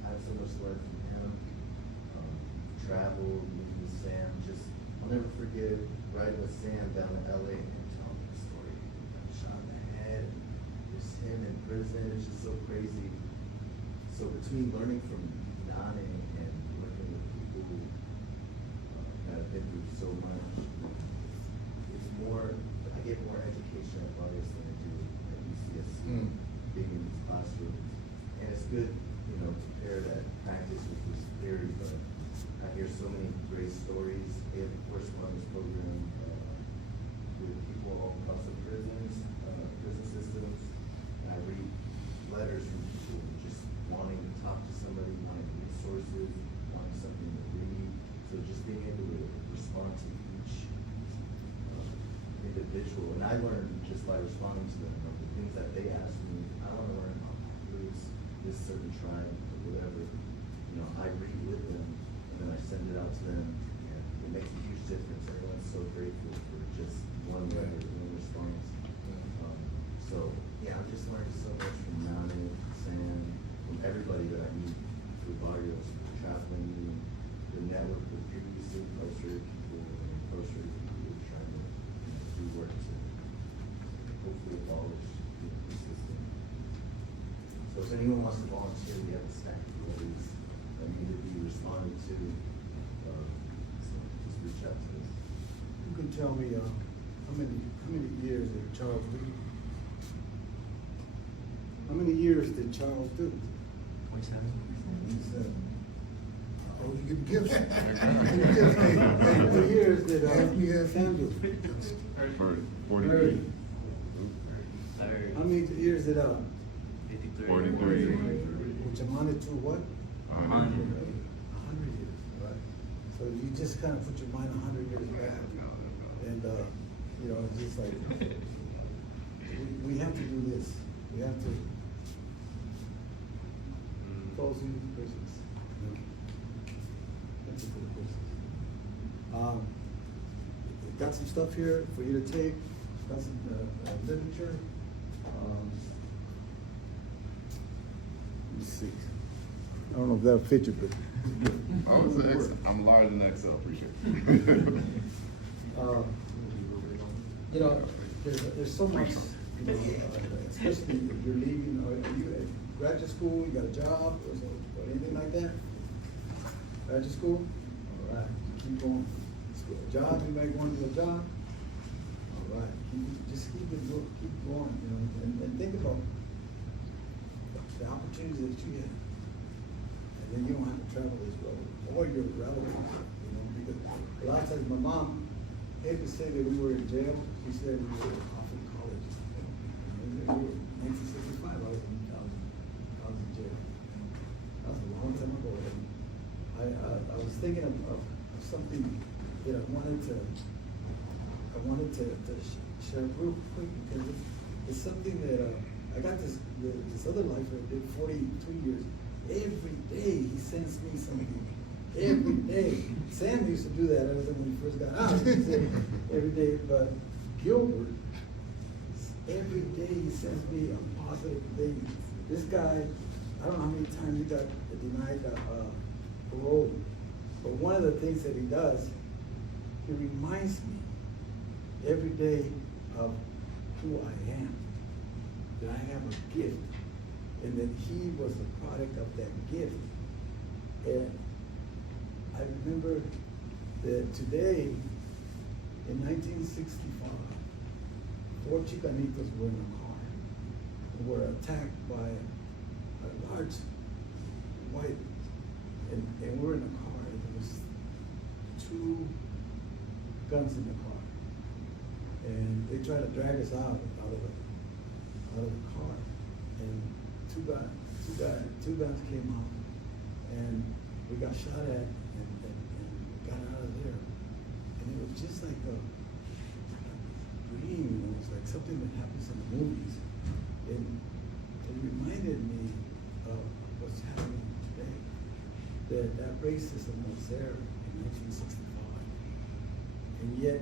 I have so much to learn from him. Travel, meeting with Sam. I'll never forget riding with Sam down to LA and telling him the story. Got shot in the head. Just him in prison. It's just so crazy. So between learning from Nane and working with people who that have been through so much, it's more, I get more education at Barrios than I do at UCSC, being in these classrooms. And it's good, you know, to pair that practice with this theory, but I hear so many great stories. We have a correspondence program with people all across the prisons, prison systems, and I read letters from people just wanting to talk to somebody, wanting resources, wanting something to read. So just being able to respond to each individual, and I learned just by responding to them, the things that they ask me. I want to learn about my roots, this certain tribe, or whatever. You know, I read with them, and then I send it out to them, and it makes a huge difference. Everyone's so grateful for just one letter, one response. So yeah, I'm just learning so much from Nane, Sam, from everybody that I meet through Barrios, traveling, the network with previously incarcerated people and incarcerated people trying to do work to hopefully abolish the system. So if anyone wants to volunteer, we have a stack of letters that need to be responded to. So just reach out to us. You can tell me how many years did Charles do? How many years did Charles do? 27. Oh, you give gifts. How many years did Sam do? 43. How many years did 43. which amounted to what? 100. 100 years, right? So you just kind of put your mind 100 years back, and you know, it's just like we have to do this. We have to close these prisons. You know? Thank you for the questions. Got some stuff here for you to take. Got some literature. Let me see. I don't know if that'll fit you, but. Oh, it's an X. I'm large in XL. Appreciate it. You know, there's so much, you know, especially if you're leaving, are you at graduate school, you got a job, or anything like that? Graduate school? All right, keep going. Job, anybody going to a job? All right, just keep going, you know, and think about the opportunities that you get. And then you don't have to travel this road, or your relatives, you know, because a lot of times my mom hated to say that we were in jail. She said we were off in college. You know, we were 1965, I was in jail. That was a long time ago. And I was thinking of something that I wanted to share real quick, because it's something that I got this other lifer that did 42 years. Every day he sends me something. Every day. Sam used to do that when he first got out. He said every day, but Gilbert, every day he sends me a positive thing. This guy, I don't know how many times he got denied parole, but one of the things that he does, he reminds me every day of who I am, that I have a gift, and that he was a product of that gift. And I remember that today, in 1965, 4 Chicanicos were in a car and were attacked by a large white, and we're in a car, and there was 2 guns in the car, and they tried to drag us out of the car, and two guns came out, and we got shot at, and out of there, and it was just like a dream, you know, it's like something that happens in the movies. And it reminded me of what's happening today. That racism was there in 1965. And yet,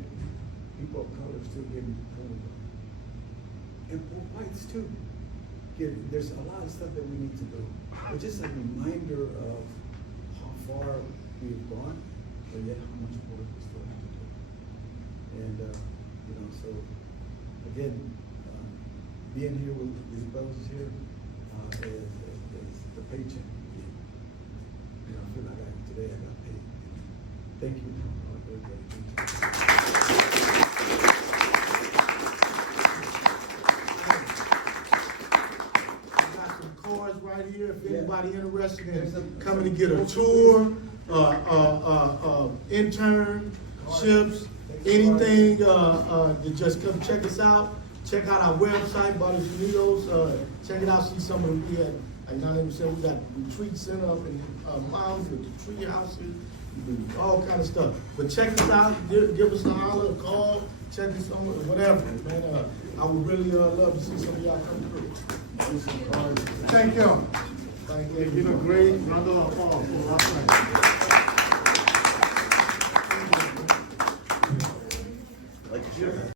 people of color still getting pulled up. And for whites too. There's a lot of stuff that we need to do. But just a reminder of how far we've gone, but yet how much work we still have to do. And, you know, so again, being here with these brothers here is the paycheck. You know, I feel like today I got paid. Thank you. Right here, if Yeah. anybody interested There's a- in coming to get a tour, internships, anything, to just come check us out. Check out our website, Barrios Unidos. Check it out, see some of the, we had, like Nane said, we got retreat center up in mountains with the tree houses, all kind of stuff. But check us out, give us a holler, a call, check us on, whatever, man. I would really love to see some of y'all come through. Thank you. Thank They you. give a great round of applause for last night.